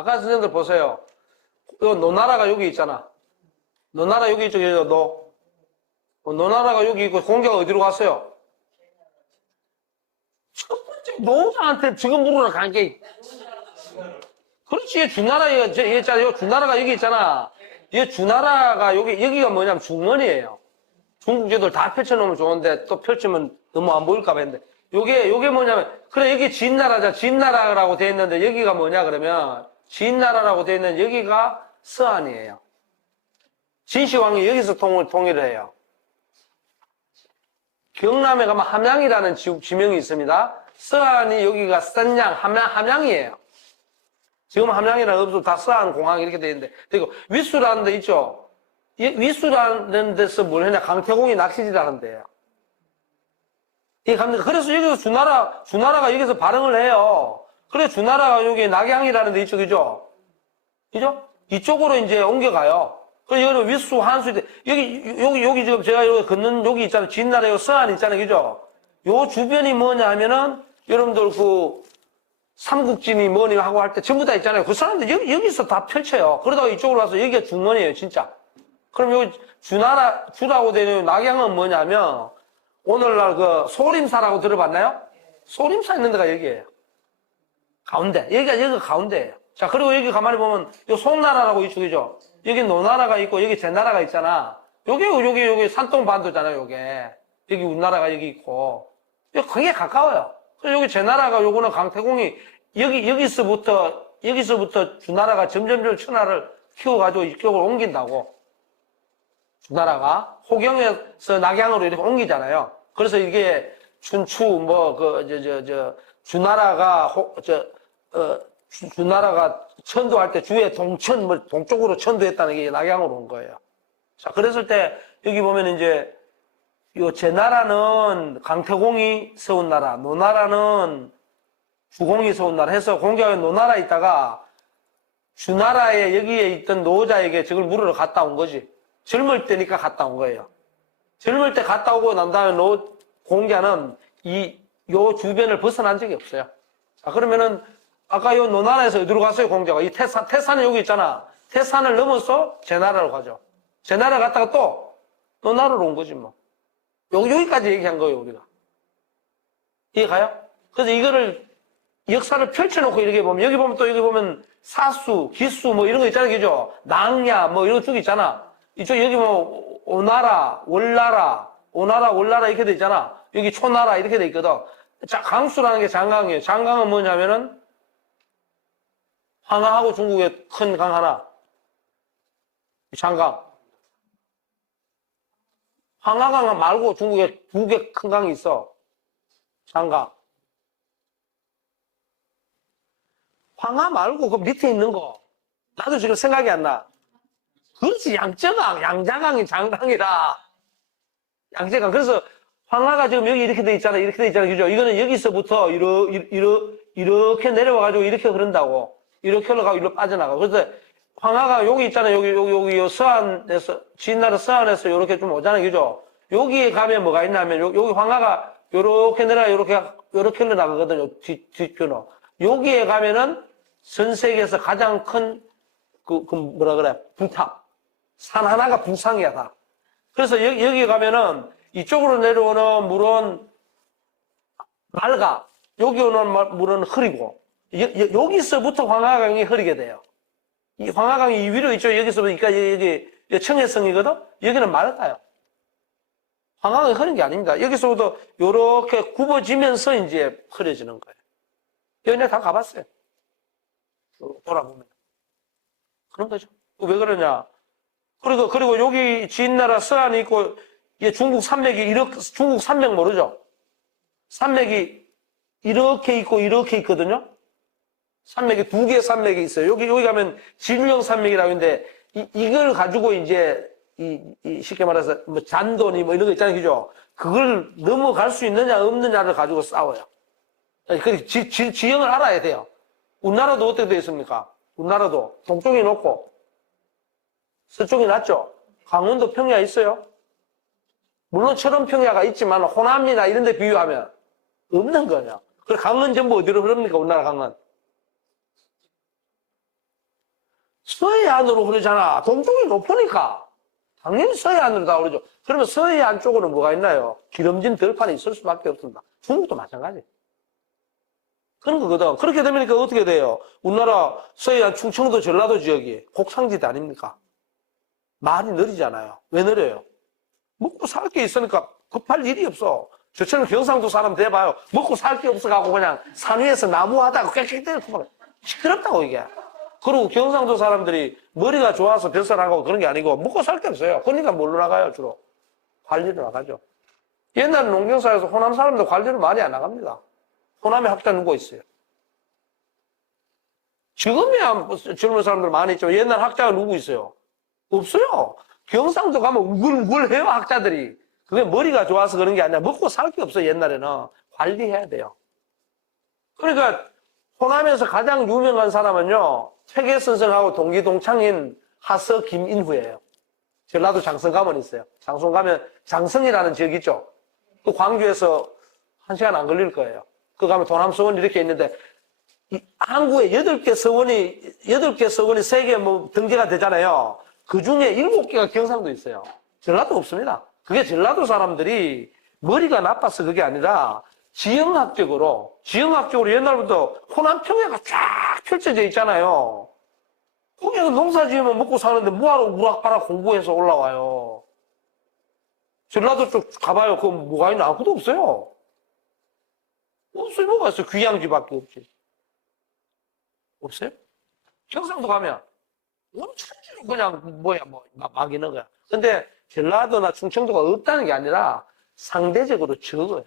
아까 선생님들 보세요. 요 노나라가 여기 있잖아. 노나라 여기 있죠, 너. 노나라가 여기 있고 공자가 어디로 갔어요? 첫 번째 노자한테 지금 물으러 간 게. 그렇지, 주나라 얘잖아요. 주나라가 여기 있잖아. 얘 주나라가 여기가 뭐냐면 중원이에요. 중국제도를 다 펼쳐놓으면 좋은데 또 펼치면 너무 안 보일까 봐 했는데. 요게 뭐냐면, 그래, 여기 진나라잖아. 진나라라고 돼 있는데 여기가 뭐냐 그러면 진나라라고 돼 있는 여기가 서안이에요. 진시황이 여기서 통일을 해요. 경남에 가면 함양이라는 지명이 있습니다. 서안이 여기가 선양, 함양이에요. 지금 함양이라는 없어도 다 서안 공항 이렇게 돼 있는데. 그리고 위수라는 데 있죠. 위수라는 데서 뭘 했냐. 강태공이 낚시질하는 데예요. 그래서 여기서 주나라가 여기서 발흥을 해요. 그래, 주나라가 여기 낙양이라는 데 있죠, 그죠? 그죠? 이쪽으로 이제 옮겨가요. 그래, 여기는 위수, 한수, 여기 지금 제가 여기 걷는 여기 있잖아요. 진나라, 여기 서안 있잖아요, 그죠? 요 주변이 뭐냐 하면은, 여러분들 삼국진이 뭐니 하고 할 때 전부 다 있잖아요. 그 사람들 여기서 다 펼쳐요. 그러다가 이쪽으로 와서 여기가 중원이에요, 진짜. 그럼 여기 주라고 되는 낙양은 뭐냐면, 오늘날 소림사라고 들어봤나요? 소림사 있는 데가 여기예요. 가운데. 여기가 가운데예요. 자, 그리고 여기 가만히 보면, 요 송나라라고 이쪽이죠? 여기 노나라가 있고, 여기 제나라가 있잖아. 여기 산동반도잖아요, 요게. 여기 우나라가 여기 있고. 여기 굉장히 가까워요. 그래서 여기 제나라가 요거는 강태공이 여기서부터 주나라가 점점 천하를 키워가지고 이쪽으로 옮긴다고. 주나라가 호경에서 낙양으로 이렇게 옮기잖아요. 그래서 이게 춘추 주나라가 천도할 때 주에 동쪽으로 천도했다는 게 낙양으로 온 거예요. 자, 그랬을 때 여기 보면 이제 요 제나라는 강태공이 세운 나라, 노나라는 주공이 세운 나라 해서 공자가 노나라에 있다가 주나라에 여기에 있던 노자에게 저걸 물으러 갔다 온 거지. 젊을 때니까 갔다 온 거예요. 젊을 때 갔다 오고 난 다음에 공자는 요 주변을 벗어난 적이 없어요. 자, 그러면은 아까 요 노나라에서 어디로 갔어요, 공자가? 이 태산은 여기 있잖아. 태산을 넘어서 제나라로 가죠. 제나라 갔다가 또 노나라로 온 거지, 뭐. 여기까지 얘기한 거예요, 우리가. 이해가요? 그래서 이거를, 역사를 펼쳐놓고 이렇게 보면, 여기 보면 사수, 기수, 뭐 이런 거 있잖아요, 그죠? 낭야, 뭐 이런 거 쭉 있잖아. 이쪽, 여기 뭐, 오나라, 월나라 이렇게 돼 있잖아. 여기 초나라 이렇게 돼 있거든. 자, 강수라는 게 장강이에요. 장강은 뭐냐면은, 황하하고 중국의 큰 강 하나. 장강. 황하강 말고 중국에 두 개 큰 강이 있어. 장강. 황하 말고 그 밑에 있는 거. 나도 지금 생각이 안 나. 그렇지, 양자강이 장강이라. 양재강. 그래서 황하가 지금 여기 이렇게 돼 있잖아. 이렇게 돼 있잖아. 그죠? 이거는 여기서부터 이렇게 내려와가지고 이렇게 흐른다고. 이렇게 흘러가고 이리로 빠져나가고. 그래서 황하가 여기 있잖아요. 여기 서안에서, 진나라 서안에서 이렇게 좀 오잖아요. 그죠? 여기에 가면 뭐가 있냐면, 여기 황하가 요렇게 내려가, 요렇게 흘러나가거든요. 뒷변으로. 여기에 가면은 전 세계에서 가장 큰, 불탑. 산 하나가 불상이야, 다. 그래서 여기 가면은 이쪽으로 내려오는 물은 맑아. 여기 오는 물은 흐리고. 여기서부터 황하강이 흐리게 돼요. 이 황하강이 위로 있죠. 여기서부터, 여기 청해성이거든? 여기는 맑아요. 황하강이 흐린 게 아닙니다. 여기서부터 요렇게 굽어지면서 이제 흐려지는 거예요. 여기 내가 다 가봤어요. 돌아보면. 그런 거죠. 왜 그러냐. 그리고 여기 지인나라 서안이 있고, 중국 산맥이 중국 산맥 모르죠? 산맥이 이렇게 있고 이렇게 있거든요? 산맥이 두 개의 산맥이 있어요. 여기 가면 진령 산맥이라고 있는데, 이걸 가지고 이제, 쉽게 말해서, 뭐, 잔도니 뭐 이런 거 있잖아요. 그죠? 그걸 넘어갈 수 있느냐, 없느냐를 가지고 싸워요. 그 지형을 알아야 돼요. 우리나라도 어떻게 되어 있습니까? 우리나라도 동쪽이 높고, 서쪽이 낮죠? 강원도 평야 있어요? 물론 철원 평야가 있지만, 호남이나 이런 데 비유하면 없는 거냐. 그리고 강은 전부 어디로 흐릅니까? 우리나라 강은. 서해안으로 흐르잖아. 동쪽이 높으니까. 당연히 서해안으로 다 흐르죠. 그러면 서해안 쪽으로는 뭐가 있나요? 기름진 들판이 있을 수밖에 없습니다. 중국도 마찬가지. 그런 거거든. 그렇게 되면 어떻게 돼요? 우리나라 서해안 충청도 전라도 지역이 곡창지대 아닙니까? 말이 느리잖아요. 왜 느려요? 먹고 살 게 있으니까 급할 일이 없어. 저처럼 경상도 사람 돼봐요. 먹고 살 게 없어가고 그냥 산 위에서 나무 하다가 꽥꽥 때리고 시끄럽다고 이게. 그리고 경상도 사람들이 머리가 좋아서 벼슬하고 그런 게 아니고 먹고 살 게 없어요. 그러니까 뭘로 나가요, 주로? 관리로 나가죠. 옛날 농경사에서 호남 사람들 관리를 많이 안 나갑니다. 호남에 학자 누구 있어요? 지금이야 젊은 사람들 많이 있죠. 옛날 학자가 누구 있어요? 없어요. 경상도 가면 우글우글해요, 학자들이. 그게 머리가 좋아서 그런 게 아니라 먹고 살 게 없어요, 옛날에는. 관리해야 돼요. 그러니까 호남에서 가장 유명한 사람은요, 퇴계선생하고 동기동창인 하서 김인후예요. 전라도 장성 가면 있어요. 장성 가면 장성이라는 지역 있죠. 그 광주에서 1시간 안 걸릴 거예요. 그 가면 도남서원 이렇게 있는데, 한국에 8개 서원이 3개 뭐 등재가 되잖아요. 그 중에 7개가 경상도 있어요. 전라도 없습니다. 그게 전라도 사람들이 머리가 나빠서 그게 아니라 지형학적으로 옛날부터 호남 평야가 쫙 펼쳐져 있잖아요. 거기서 농사 지으면 먹고 사는데 뭐하러 우락바락 공부해서 올라와요. 전라도 쪽 가봐요. 그거 뭐가 있나? 아무것도 없어요. 없어요. 뭐가 있어요? 귀양지밖에 없지. 없어요? 경상도 가면 엄청 그냥 막 있는 거야. 근데 전라도나 충청도가 없다는 게 아니라 상대적으로 적어요.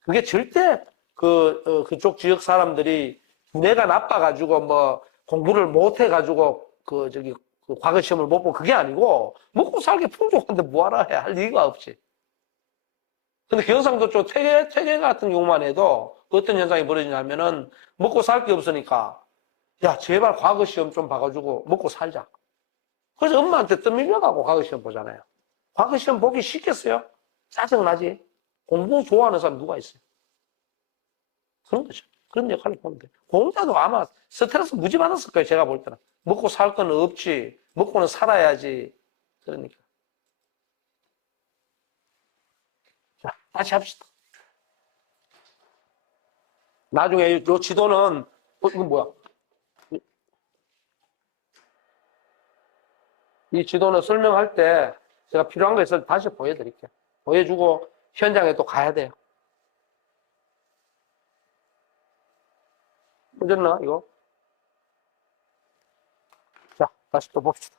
그게 절대 그쪽 지역 사람들이 두뇌가 나빠가지고 뭐 공부를 못해가지고 그 과거 시험을 못 보고 그게 아니고 먹고 살기 풍족한데 뭐하라 해 할 이유가 없지. 근데 경상도 쪽 퇴계 같은 경우만 해도 어떤 현상이 벌어지냐면은 먹고 살 게 없으니까 야 제발 과거 시험 좀 봐가지고 먹고 살자. 그래서 엄마한테 떠밀려가고 과거 시험 보잖아요. 과거 시험 보기 쉽겠어요? 짜증나지? 공부 좋아하는 사람 누가 있어요? 그런 거죠. 그런 역할을 보면 돼요. 공자도 아마 스트레스 무지 받았을 거예요. 제가 볼 때는. 먹고 살 건 없지. 먹고는 살아야지. 그러니까. 자, 다시 합시다. 나중에 요 지도는, 이건 뭐야? 이 지도는 설명할 때 제가 필요한 거 있어서 다시 보여드릴게요. 보여주고 현장에 또 가야 돼요. 늦었나, 이거? 자, 다시 또 봅시다.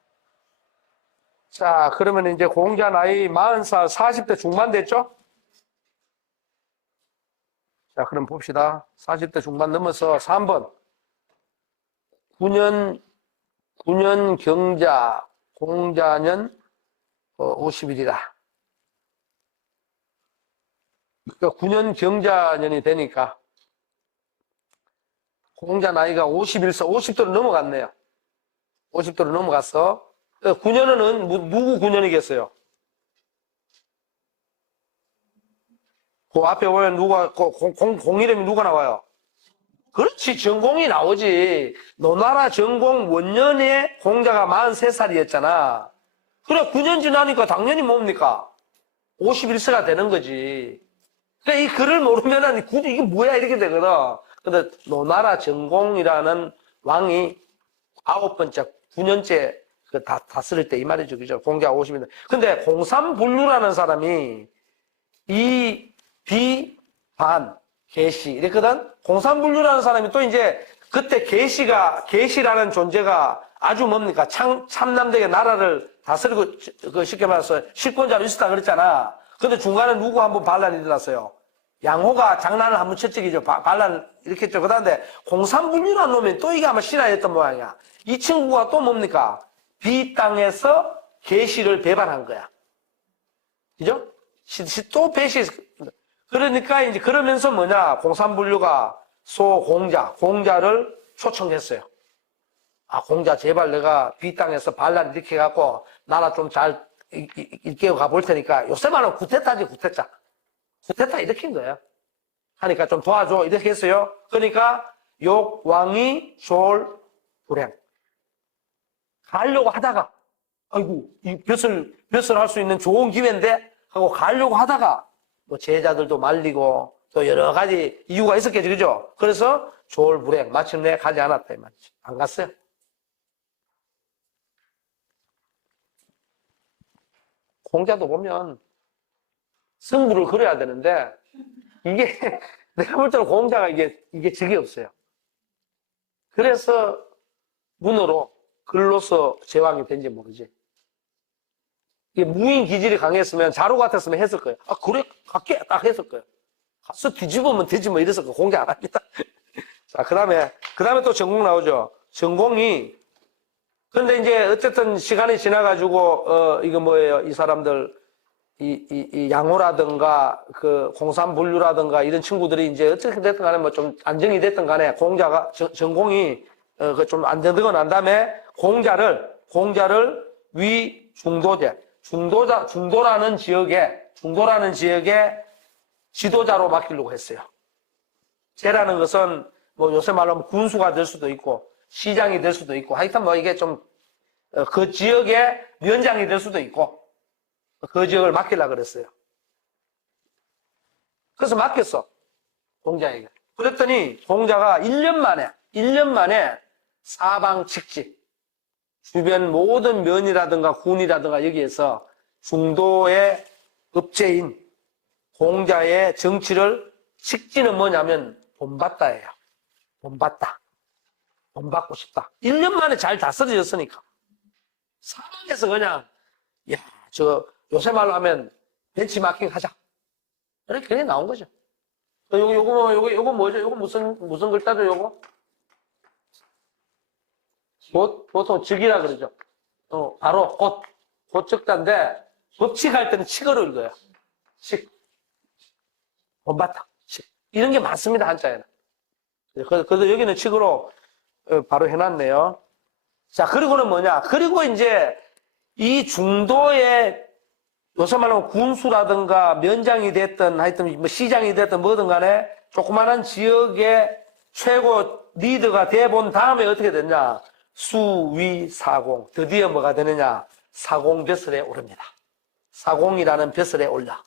자, 그러면 이제 공자 나이 40살, 40대 중반 됐죠? 자, 그럼 봅시다. 40대 중반 넘어서 3번. 9년 경자, 공자년 50일이다. 그러니까 9년 경자년이 되니까 공자 나이가 51세, 50도로 넘어갔네요. 50도로 넘어가서 9년은 누구 9년이겠어요? 그 앞에 보면 공 이름이 누가 나와요? 그렇지, 전공이 나오지. 노나라 전공 원년에 공자가 43살이었잖아. 그래, 9년 지나니까 당연히 뭡니까? 51세가 되는 거지. 그러니까 이 글을 모르면은 굳이 이게 뭐야 이렇게 되거든. 근데 노나라 전공이라는 왕이 9번째, 9년째 다스릴 때 이 말이죠. 그죠? 공자가 50년. 근데 공삼분류라는 사람이 이, 비, 반, 개시 이랬거든? 공삼분류라는 사람이 또 이제 그때 계시라는 존재가 아주 뭡니까? 참남되게 나라를 다스리고, 쉽게 말해서 실권자로 있었다 그랬잖아. 근데 중간에 누구 한번 반란이 일어났어요. 양호가 장난을 한번 쳤적이죠. 반란 이렇게 했죠. 그 다음에 공산분류라는 놈이 또 이게 아마 신화였던 모양이야. 이 친구가 또 뭡니까? 비 땅에서 계시를 배반한 거야. 그죠? 또 배시. 그러니까 이제 그러면서 뭐냐? 공산분류가 공자를 초청했어요. 아, 공자 제발 내가 비 땅에서 반란 일으켜 갖고 나라 좀 잘 일깨워 가볼 테니까 요새 말하면 구테타지, 구테타. 구테타 일으킨 거예요. 하니까 좀 도와줘. 이렇게 했어요. 그러니까 욕왕이 졸 불행. 가려고 하다가 아이고 이 벼슬 할 수 있는 좋은 기회인데 하고 가려고 하다가 뭐 제자들도 말리고 또 여러 가지 이유가 있었겠죠. 그죠? 그래서 졸 불행. 마침내 가지 않았다 이 말이죠. 안 갔어요. 공자도 보면 승부를 걸어야 되는데 이게 내가 볼 때는 공자가 이게 적이 없어요. 그래서 문으로 글로서 제왕이 된지 모르지. 이게 무인 기질이 강했으면 자루 같았으면 했을 거예요. 아 그래 갈게 딱 했을 거예요. 가서 뒤집으면 되지 뭐 이랬을 거예요. 공자 안 합니다. 자 그다음에 또 전공 나오죠. 전공이 근데 이제 어쨌든 시간이 지나가지고 이거 뭐예요? 이 사람들 이 양호라든가 그 공산분류라든가 이런 친구들이 이제 어떻게 됐든 간에 뭐 좀 안정이 됐든 간에 공자가 전공이 그 좀 안정되고 난 다음에 공자를 위 중도라는 지역에 지도자로 맡기려고 했어요. 쟤라는 것은 뭐 요새 말로 하면 군수가 될 수도 있고 시장이 될 수도 있고 하여튼 뭐 이게 좀 그 지역의 위원장이 될 수도 있고 그 지역을 맡기려고 그랬어요. 그래서 맡겼어. 공자에게. 그랬더니 공자가 1년 만에 사방칙지 주변 모든 면이라든가 군이라든가 여기에서 중도의 읍제인 공자의 정치를 직지는 뭐냐면 본받다예요. 본받고 싶다. 1년 만에 잘 다스려졌으니까. 사방에서 그냥 요새 말로 하면 벤치마킹 하자. 이렇게 그냥 나온 거죠. 요거 뭐죠? 요거 무슨 글자죠, 요거? 보통 즉이라 그러죠. 바로 곧 즉자인데, 법칙할 때는 칙으로 읽어요. 칙. 본받다. 칙. 이런 게 많습니다, 한자에는. 그래서 여기는 칙으로 바로 해놨네요. 자, 그리고는 뭐냐? 그리고 이제 이 중도에 요새 말하면 군수라든가 면장이 됐든 하여튼 뭐 시장이 됐든 뭐든 간에 조그마한 지역의 최고 리더가 돼본 다음에 어떻게 됐냐? 수위사공. 드디어 뭐가 되느냐? 사공벼슬에 오릅니다. 사공이라는 벼슬에 올라.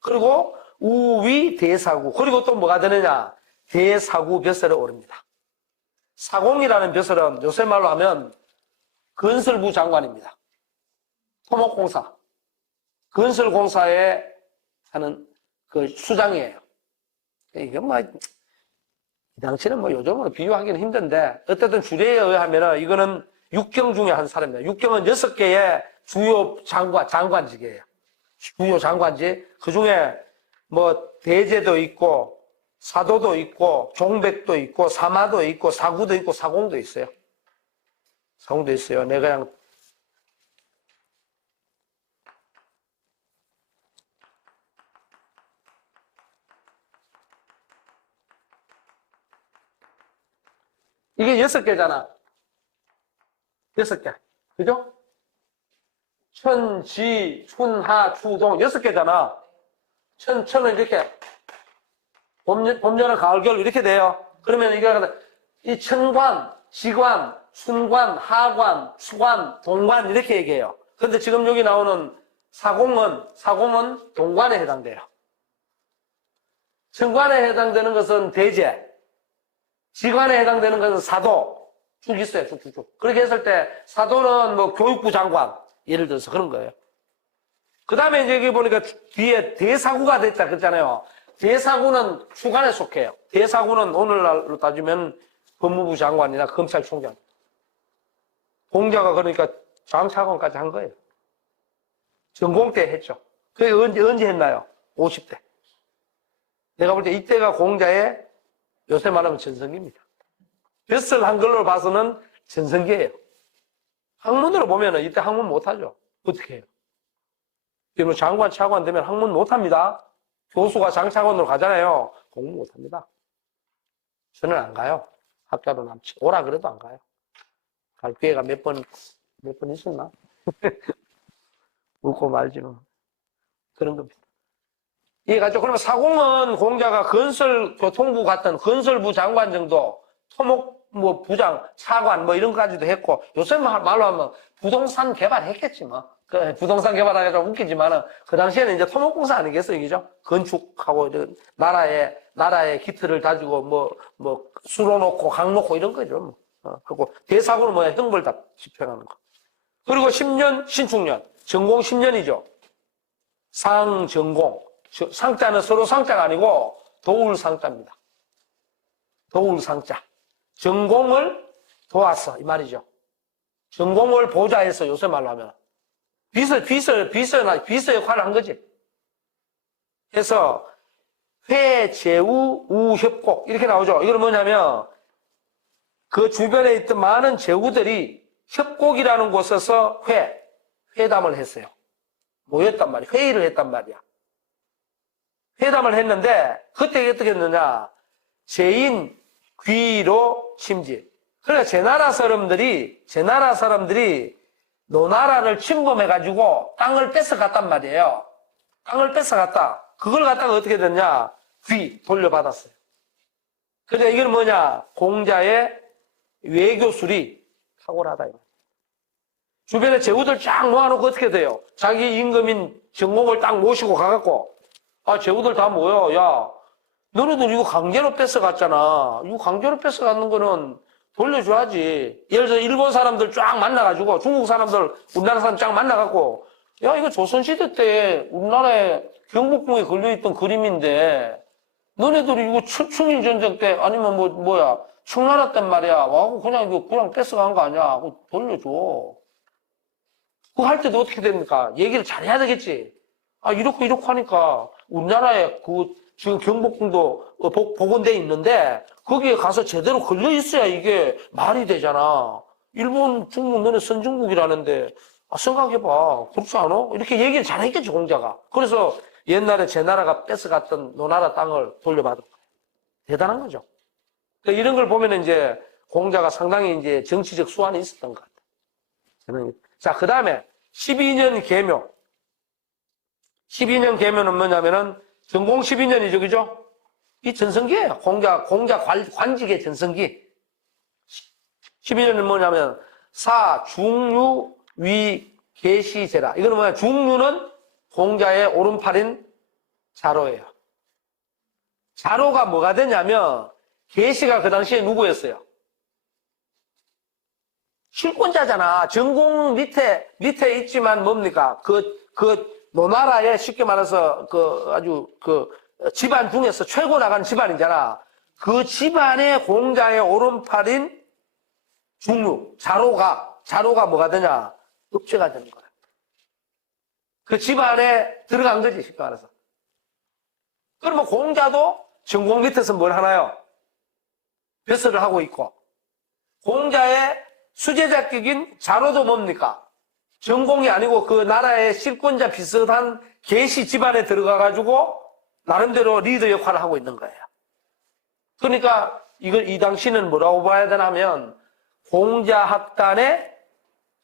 그리고 우위대사구. 그리고 또 뭐가 되느냐? 대사구벼슬에 오릅니다. 사공이라는 벼슬은 요새 말로 하면 건설부 장관입니다. 토목공사. 건설공사에 하는 그 수장이에요. 이게 뭐, 이 당시는 뭐 요즘으로 비유하기는 힘든데, 어쨌든 주례에 의하면은 이거는 육경 중에 한 사람입니다. 육경은 6개의 주요 장관직이에요. 주요 장관직. 그 중에 뭐 대제도 있고, 사도도 있고, 종백도 있고, 사마도 있고, 사구도 있고, 사공도 있어요. 사공도 있어요. 내가 그냥 이게 6개잖아. 6개. 그죠? 천, 지, 춘, 하, 추, 동 6개잖아. 천은 이렇게 봄, 여름, 가을, 겨울 이렇게 돼요. 그러면 이 천관, 지관, 춘관, 하관, 수관, 동관 이렇게 얘기해요. 근데 지금 여기 나오는 사공은 동관에 해당돼요. 천관에 해당되는 것은 대제, 지관에 해당되는 것은 사도, 쭉 있어요, 쭉. 그렇게 했을 때, 사도는 뭐 교육부 장관, 예를 들어서 그런 거예요. 그 다음에 이제 여기 보니까 뒤에 대사구가 됐다 그랬잖아요. 대사구는 주관에 속해요. 대사구는 오늘날로 따지면 법무부 장관이나 검찰총장. 공자가 그러니까 장차관까지 한 거예요. 전공 때 했죠. 그게 언제 했나요? 50대. 내가 볼 때 이때가 공자의 요새 말하면 전성기입니다. 뱃을 한글로 봐서는 전성기예요. 학문으로 보면은 이때 학문 못하죠. 어떻게 해요? 지금 장관, 차관 되면 학문 못합니다. 교수가 장차관으로 가잖아요. 공부 못합니다. 저는 안 가요. 학교도 남지. 오라 그래도 안 가요. 갈 기회가 몇 번 있었나? 웃고 말지 뭐. 그런 겁니다. 이해가죠? 그러면 사공은 공자가 건설교통부 같은 건설부 장관 정도, 토목 뭐 부장, 차관 뭐 이런 것까지도 했고, 요새 말로 하면 부동산 개발했겠지 뭐. 그 부동산 개발하기가 좀 웃기지만은 그 당시에는 이제 토목공사 아니겠어요, 그죠? 건축하고 이런 나라의 기틀을 다지고 뭐 수로 놓고 강 놓고 이런 거죠. 그리고 대사고는 뭐야? 형벌답 집행하는 거. 그리고 10년 신축년, 전공 10년이죠. 상전공. 상자는 서로 상자가 아니고 도울상자입니다. 도울상자. 전공을 도왔어 이 말이죠. 전공을 보좌해서 요새 말로 하면 비서 역할을 한 거지. 그래서 회, 제우, 우, 협곡 이렇게 나오죠. 이건 뭐냐면 그 주변에 있던 많은 제후들이 협곡이라는 곳에서 회담을 했어요. 모였단 말이야. 회의를 했단 말이야. 회담을 했는데 그때 어떻게 했느냐. 제인, 귀로, 침지. 그러니까 제 나라 사람들이 노나라를 침범해가지고 땅을 뺏어갔단 말이에요. 땅을 뺏어갔다. 그걸 갖다가 어떻게 됐냐. 귀 돌려받았어요. 그래서 이건 뭐냐. 공자의 외교술이 탁월하다. 주변에 제후들 쫙 모아놓고 어떻게 돼요? 자기 임금인 정공을 딱 모시고 가갖고 제후들 다 모여. 야, 너네들 이거 강제로 뺏어갔잖아. 이거 강제로 뺏어가는 거는 돌려줘야지. 예를 들어 일본 사람들 쫙 만나가지고 중국 사람들 우리나라 사람 쫙 만나갖고 야 이거 조선시대 때 우리나라에 경복궁에 걸려있던 그림인데 너네들이 이거 충인전쟁 때 아니면 뭐야 청나라 때 말이야 와고 그냥 이거 그냥 뺏어간 거 아니야. 그거 돌려줘. 그거 할 때도 어떻게 됩니까? 얘기를 잘해야 되겠지. 이렇게 하니까 우리나라에 지금 경복궁도 복원돼 있는데 거기에 가서 제대로 걸려 있어야 이게 말이 되잖아. 일본, 중국, 너네 선진국이라는데 생각해봐. 그렇지 않아? 이렇게 얘기를 잘했겠지 공자가. 그래서 옛날에 제 나라가 뺏어갔던 노나라 땅을 돌려받은 거예요. 대단한 거죠. 그러니까 이런 걸 보면 이제 공자가 상당히 이제 정치적 수완이 있었던 것 같아요. 자, 그 다음에 12년 계묘. 12년 계묘는 뭐냐면은 전공 12년이죠, 그죠? 이 전성기예요. 공자 관직의 전성기. 12년은 뭐냐면 사, 중유, 위, 계시, 제라. 이거는 뭐냐? 중유는 공자의 오른팔인 자로예요. 자로가 뭐가 되냐면 계시가 그 당시에 누구였어요? 실권자잖아. 전공 밑에 있지만 뭡니까? 노나라에 쉽게 말해서 아주 집안 중에서 최고 나간 집안이잖아. 그 집안의 공자의 오른팔인 중류, 자로가 뭐가 되냐? 읍제가 되는 거야. 그 집안에 들어간 거지, 쉽게 말해서. 그러면 공자도 전공 밑에서 뭘 하나요? 벼슬을 하고 있고, 공자의 수제자격인 자로도 뭡니까? 전공이 아니고 그 나라의 실권자 비슷한 계시 집안에 들어가가지고 나름대로 리더 역할을 하고 있는 거예요. 그러니까 이 당시는 뭐라고 봐야 되냐면 공자학단의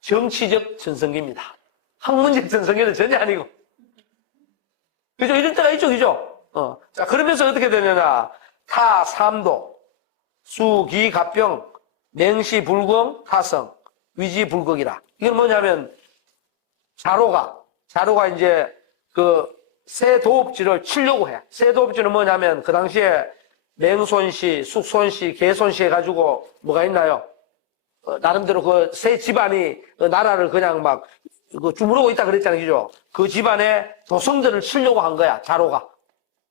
정치적 전성기입니다. 학문적 전성기는 전혀 아니고. 그죠? 이런 때가 있죠, 그죠? 자, 그러면서 어떻게 되느냐. 타, 삼도, 수, 기, 갑병, 맹시, 불경, 타성, 위지, 불극이라. 이건 뭐냐면 자로가 이제 새 도읍지를 치려고 해. 새 도읍지는 뭐냐면 그 당시에 맹손씨, 숙손씨, 개손씨 해가지고 뭐가 있나요? 나름대로 그 새 집안이 나라를 그냥 막 주무르고 있다 그랬잖아요. 그죠? 그 집안에 도성들을 치려고 한 거야, 자로가.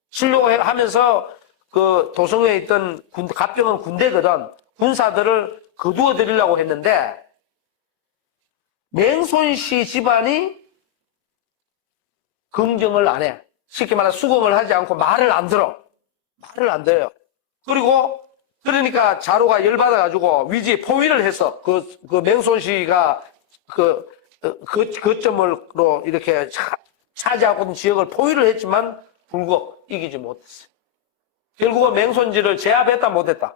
치려고 하면서 그 도성에 있던 갑병은 군대거든. 군사들을 거두어 드리려고 했는데 맹손씨 집안이 긍정을 안 해. 쉽게 말해 수긍을 하지 않고 말을 안 들어. 말을 안 들어요. 그리고 그러니까 자로가 열받아가지고 포위를 했어. 그 맹손씨가 거점으로 이렇게 차지하고 있는 지역을 포위를 했지만 불구 이기지 못했어요. 결국은 맹손지를 제압했다 못했다?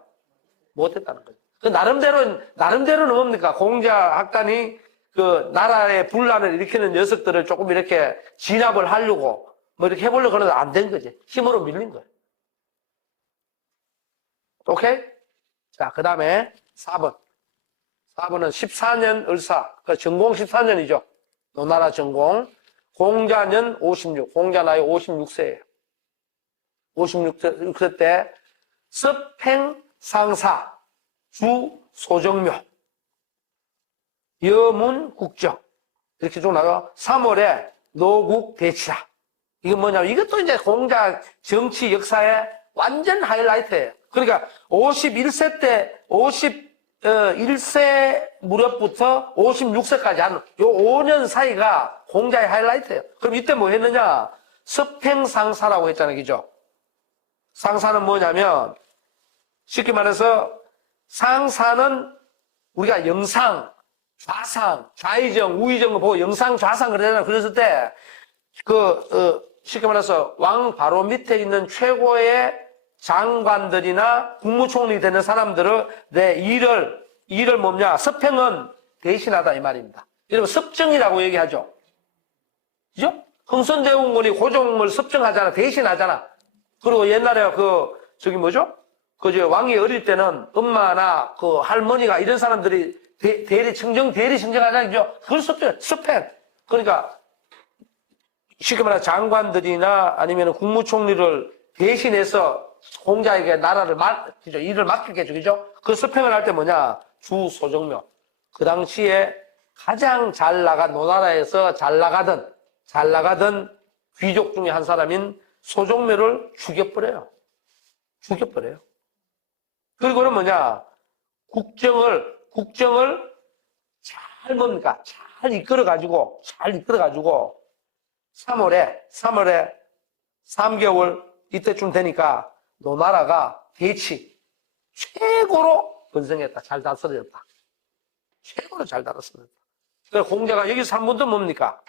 못했다는 거죠. 그 나름대로는 뭡니까? 공자학단이 그 나라의 분란을 일으키는 녀석들을 조금 이렇게 진압을 하려고 뭐 이렇게 해보려고 그러는데 안 된 거지. 힘으로 밀린 거예요. 오케이? 자, 그 다음에 4번. 4번은 14년 을사. 그 전공 14년이죠. 노나라 전공. 공자년 56. 공자 나이 56세예요. 56세 때 섭행상사 주 소정묘 여문국정 이렇게 쭉 나와. 3월에 노국대치라. 이게 뭐냐면 이것도 이제 공자 정치 역사의 완전 하이라이트예요. 그러니까 51세 때 51세 무렵부터 56세까지 한 요 5년 사이가 공자의 하이라이트예요. 그럼 이때 뭐 했느냐? 섭행상사라고 했잖아요. 그죠? 상사는 뭐냐면 쉽게 말해서 상사는 우리가 영상, 좌상, 좌의정, 우의정을 보고 영상, 좌상 그러잖아요. 그랬을 때 쉽게 말해서 왕 바로 밑에 있는 최고의 장관들이나 국무총리 되는 사람들을 내 일을 뭐냐? 섭행은 대신하다 이 말입니다. 여러분 섭정이라고 얘기하죠. 그죠? 흥선대원군이 고종을 섭정하잖아. 대신하잖아. 그리고 옛날에 왕이 어릴 때는 엄마나 할머니가 이런 사람들이 대리 청정하잖아요. 그죠? 그걸 섭행. 그러니까 쉽게 말해 장관들이나 아니면 국무총리를 대신해서 공자에게 일을 맡기게 해주죠. 그죠? 그 섭행을 할 때 뭐냐? 주소정묘. 그 당시에 가장 잘 나간, 노나라에서 잘 나가던 귀족 중에 한 사람인 소정묘를 죽여버려요. 그리고는 뭐냐? 국정을 잘 이끌어가지고 3월에 3개월 이때쯤 되니까 노나라가 대치 최고로 번성했다. 잘 다스려졌다. 최고로 잘 다스려졌다. 그래서 공자가 여기서 한 번도 뭡니까?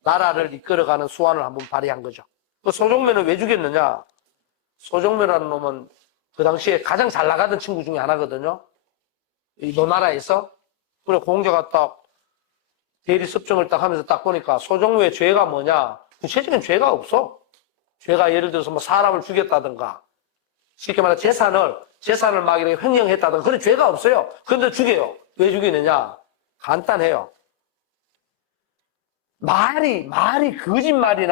나라를 이끌어가는 수완을 한번 발휘한 거죠. 그 소정묘는 왜 죽였느냐? 소정묘라는 놈은 그 당시에 가장 잘 나가던 친구 중에 하나거든요. 이 노나라에서. 그래 공자가 딱 대리섭정을 딱 하면서 딱 보니까 소정묘의 죄가 뭐냐? 구체적인 죄가 없어. 죄가 예를 들어서 뭐 사람을 죽였다든가 쉽게 말해 재산을 막 이렇게 횡령했다든가 그런 죄가 없어요. 그런데 죽여요. 왜 죽이느냐? 간단해요. 말이 거짓말이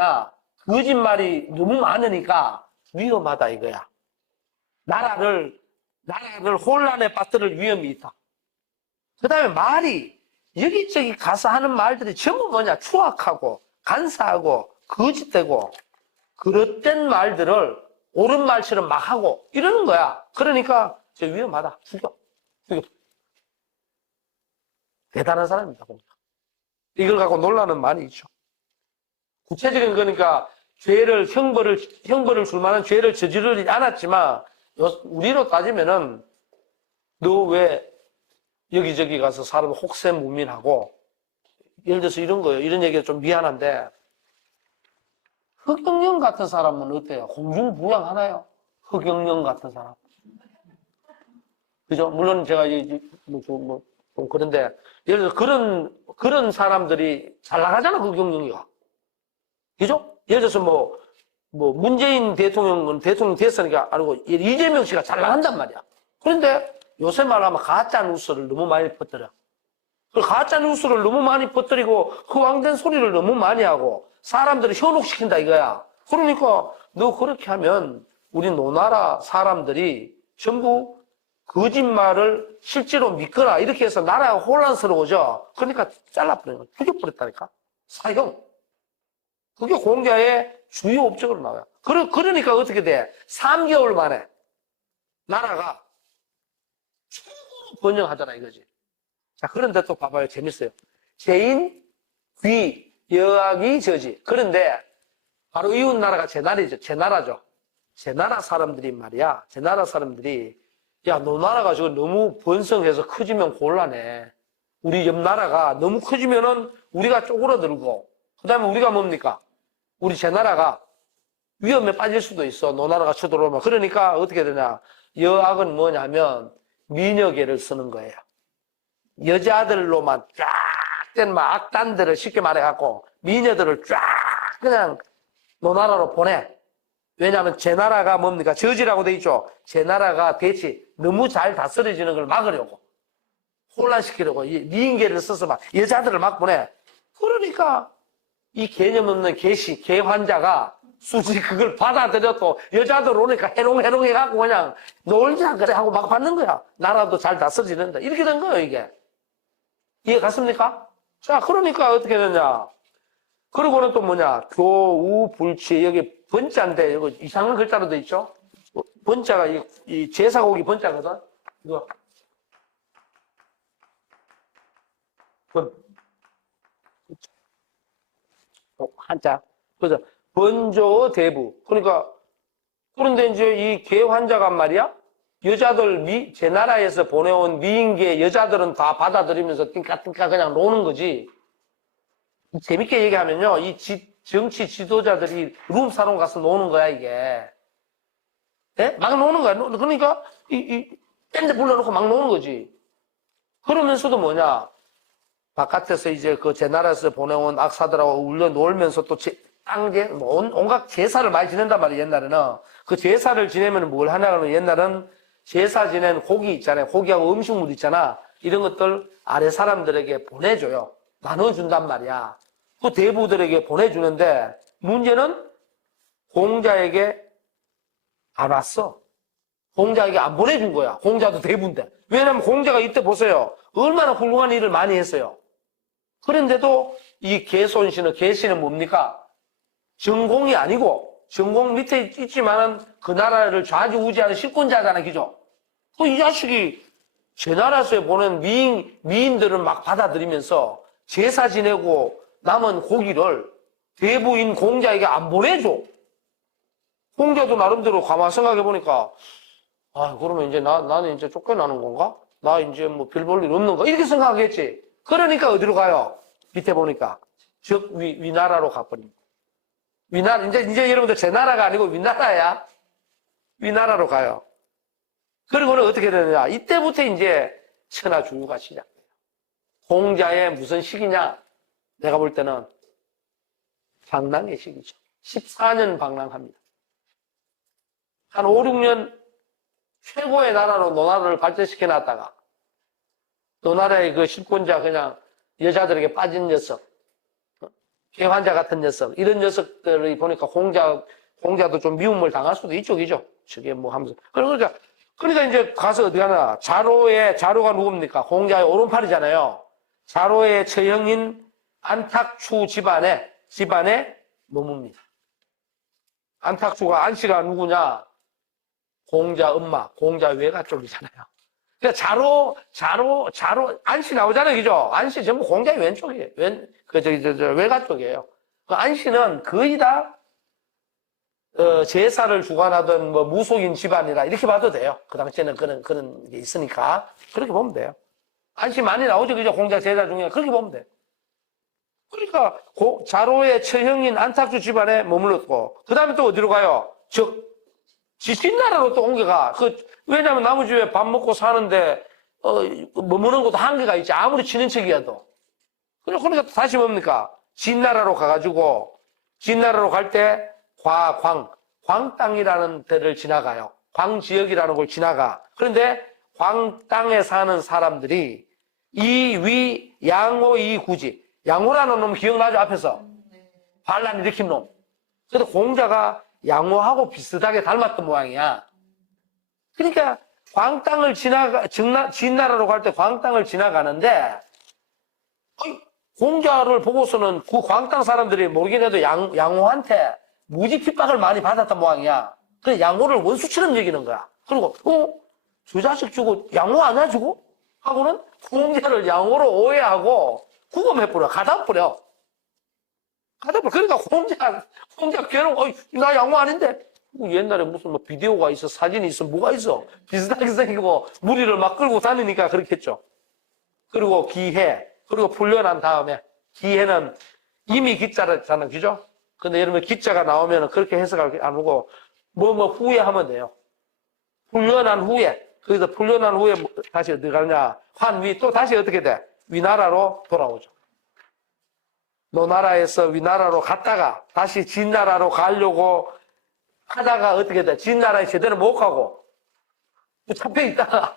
너무 많으니까 위험하다 이거야. 나라를 혼란에 빠뜨릴 위험이 있다. 그 다음에 말이 여기저기 가서 하는 말들이 전부 뭐냐? 추악하고 간사하고 거짓되고 그릇된 말들을 옳은 말처럼 막 하고 이러는 거야. 그러니까 저 위험하다. 죽여. 대단한 사람입니다. 이걸 갖고 논란은 많이 있죠. 구체적인 거니까 형벌을 줄 만한 죄를 저지르지 않았지만 우리로 따지면은 너 왜 여기저기 가서 사람 혹세무민하고 예를 들어서 이런 거예요. 이런 얘기가 좀 미안한데 흑영령 같은 사람은 어때요? 공중부양하나요? 흑영령 같은 사람. 그죠? 물론 제가 좀 그런데 예를 들어서 그런 사람들이 잘 나가잖아, 흑영령이가. 그죠? 예를 들어서 문재인 대통령은 대통령 됐으니까 아니고 이재명 씨가 잘 나간단 말이야. 그런데 요새 말하면 가짜 뉴스를 너무 많이 퍼뜨려. 그 가짜 뉴스를 너무 많이 퍼뜨리고 허황된 소리를 너무 많이 하고 사람들을 현혹시킨다 이거야. 그러니까 너 그렇게 하면 우리 노나라 사람들이 전부 거짓말을 실제로 믿거나 이렇게 해서 나라가 혼란스러워져. 그러니까 잘라버리는 거야. 죽여버렸다니까. 사형. 그게 공자의 주요 업적으로 나와요. 그러니까 어떻게 돼? 3개월 만에 나라가 최고로 번영하더라 이거지. 자, 그런데 또 봐봐요. 재밌어요. 제인, 귀, 여학이 저지. 그런데 바로 이웃 나라가 제나라죠. 제나라죠. 제나라 사람들이 말이야. 제나라 사람들이 야, 너 나라가 저거 너무 번성해서 커지면 곤란해. 우리 옆 나라가 너무 커지면은 우리가 쪼그러들고 그 다음에 우리가 뭡니까? 우리 제나라가 위험에 빠질 수도 있어. 너 나라가 쳐들어오면. 그러니까 어떻게 되냐. 여학은 뭐냐면 미녀계를 쓰는 거예요. 여자들로만 쫙 된 막 악단들을 쉽게 말해갖고 미녀들을 쫙 그냥 너 나라로 보내. 왜냐하면 제 나라가 뭡니까? 저지라고 돼 있죠. 제 나라가 대치 너무 잘 다스려지는 걸 막으려고 혼란시키려고 이 미인계를 써서 막 여자들을 막 보내. 그러니까 이 개념 없는 개 환자가 수지 그걸 받아들여 또 여자들 오니까 해롱해롱 해갖고 그냥 놀자 그래 하고 막 받는 거야. 나라도 잘 다스려지는다. 이렇게 된 거예요 이게. 이해 갔습니까? 자, 그러니까 어떻게 되냐. 그리고는 또 뭐냐. 교우 불치 여기 번자인데 여기 이상한 글자로 돼 있죠. 번자가 이 제사고기 번자거든. 이거 한자. 그래서 번조 대부. 그러니까 그런데 이제 이 개 환자가 말이야. 여자들 제 나라에서 보내온 미인계 여자들은 다 받아들이면서 띵까띵까 그냥 노는 거지. 재밌게 얘기하면요. 이 정치 지도자들이 룸사롱 가서 노는 거야 이게. 예? 막 노는 거야. 그러니까 이 밴드 불러놓고 막 노는 거지. 그러면서도 뭐냐. 바깥에서 이제 그 제 나라에서 보내온 악사들하고 울려 놀면서 또 온갖 제사를 많이 지낸단 말이에요, 옛날에는. 그 제사를 지내면 뭘 하냐면 옛날에는 제사 지낸 고기 있잖아요. 고기하고 음식물 있잖아. 이런 것들 아래 사람들에게 보내줘요. 나눠준단 말이야. 그 대부들에게 보내주는데 문제는 공자에게 안 왔어. 공자에게 안 보내준 거야. 공자도 대부인데. 왜냐면 공자가 이때 보세요. 얼마나 훌륭한 일을 많이 했어요. 그런데도 이 개신은 뭡니까? 전공이 아니고 전공 밑에 있지만은 그 나라를 좌지우지하는 실권자잖아, 그죠? 이 자식이 제 나라에서 보낸 미인들을 막 받아들이면서 제사 지내고 남은 고기를 대부인 공자에게 안 보내줘. 공자도 나름대로 가만 생각해보니까, 아, 그러면 이제 나는 이제 쫓겨나는 건가? 나 이제 뭐 별 볼 일 없는가? 이렇게 생각하겠지. 그러니까 어디로 가요? 밑에 보니까. 즉, 위나라로 가버립니다. 위나라, 이제 여러분들 제 나라가 아니고 위나라야. 위나라로 가요. 그리고는 어떻게 되느냐. 이때부터 이제 천하주유가 시작돼요. 공자의 무슨 시기냐? 내가 볼 때는 방랑의 시기죠. 14년 방랑합니다. 한 5, 6년 최고의 나라로 노나라를 발전시켜 놨다가 노나라의 그 실권자 그냥 여자들에게 빠진 녀석, 개환자 같은 녀석, 이런 녀석들이 보니까 공자도 좀 미움을 당할 수도 있죠, 그죠? 저게 뭐 하면서. 그러니까 이제 가서 어디 가나. 자로가 누굽니까? 공자의 오른팔이잖아요. 자로의 처형인 안탁추 집안에 머뭅니다. 안탁추가 안씨가 누구냐? 공자 엄마, 공자 외가 쪽이잖아요. 그러니까 자로, 안씨 나오잖아요, 그죠? 안씨 전부 공자의 왼쪽이에요. 외가 쪽이에요. 그 안씨는 거의 다, 제사를 주관하던 뭐 무속인 집안이라 이렇게 봐도 돼요. 그 당시에는 그런 게 있으니까. 그렇게 보면 돼요. 안씨 많이 나오죠, 그죠? 공자 제사 중에. 그렇게 보면 돼요. 그러니까, 자로의 처형인 안탁주 집안에 머물렀고, 그 다음에 또 어디로 가요? 즉, 지친나라로 또 옮겨가. 왜냐면 나무집에 밥 먹고 사는데, 머무는 것도 한계가 있지. 아무리 친인척이어도. 그러니까 다시 뭡니까? 진나라로 가가지고, 진나라로 갈 때, 광 땅이라는 데를 지나가요. 광 지역이라는 걸 지나가. 그런데 광 땅에 사는 사람들이 이위 양호 이구지. 양호라는 놈 기억나죠? 앞에서. 반란 일으킨 놈. 그래도 공자가 양호하고 비슷하게 닮았던 모양이야. 그러니까 광 땅을 진나라로 갈 때 광 땅을 지나가는데 공자를 보고서는 그 광 땅 사람들이 모르긴 해도 양호한테 무지 핍박을 많이 받았던 모양이야. 그래 양호를 원수처럼 여기는 거야. 그리고 저 자식 주고 양호 안 해주고? 하고는 공자를 양호로 오해하고 구금해버려. 가다버려. 그러니까 공자 괴로워. 나 양호 아닌데. 옛날에 무슨 뭐 비디오가 있어, 사진이 있어, 뭐가 있어. 비슷하게 생기고 무리를 막 끌고 다니니까 그렇겠죠. 그리고 기해. 그리고 풀려난 다음에 기해는 이미 기자잖아, 그죠? 근데 여러분 기자가 나오면 그렇게 해석을 안 하고 뭐 후에 하면 돼요. 풀려난 후에. 거기서 풀려난 후에 다시 어디 가느냐. 환위 또 다시 어떻게 돼? 위나라로 돌아오죠. 노나라에서 위나라로 갔다가 다시 진나라로 가려고 하다가 어떻게 돼? 진나라에 제대로 못 가고 붙잡혀 있다가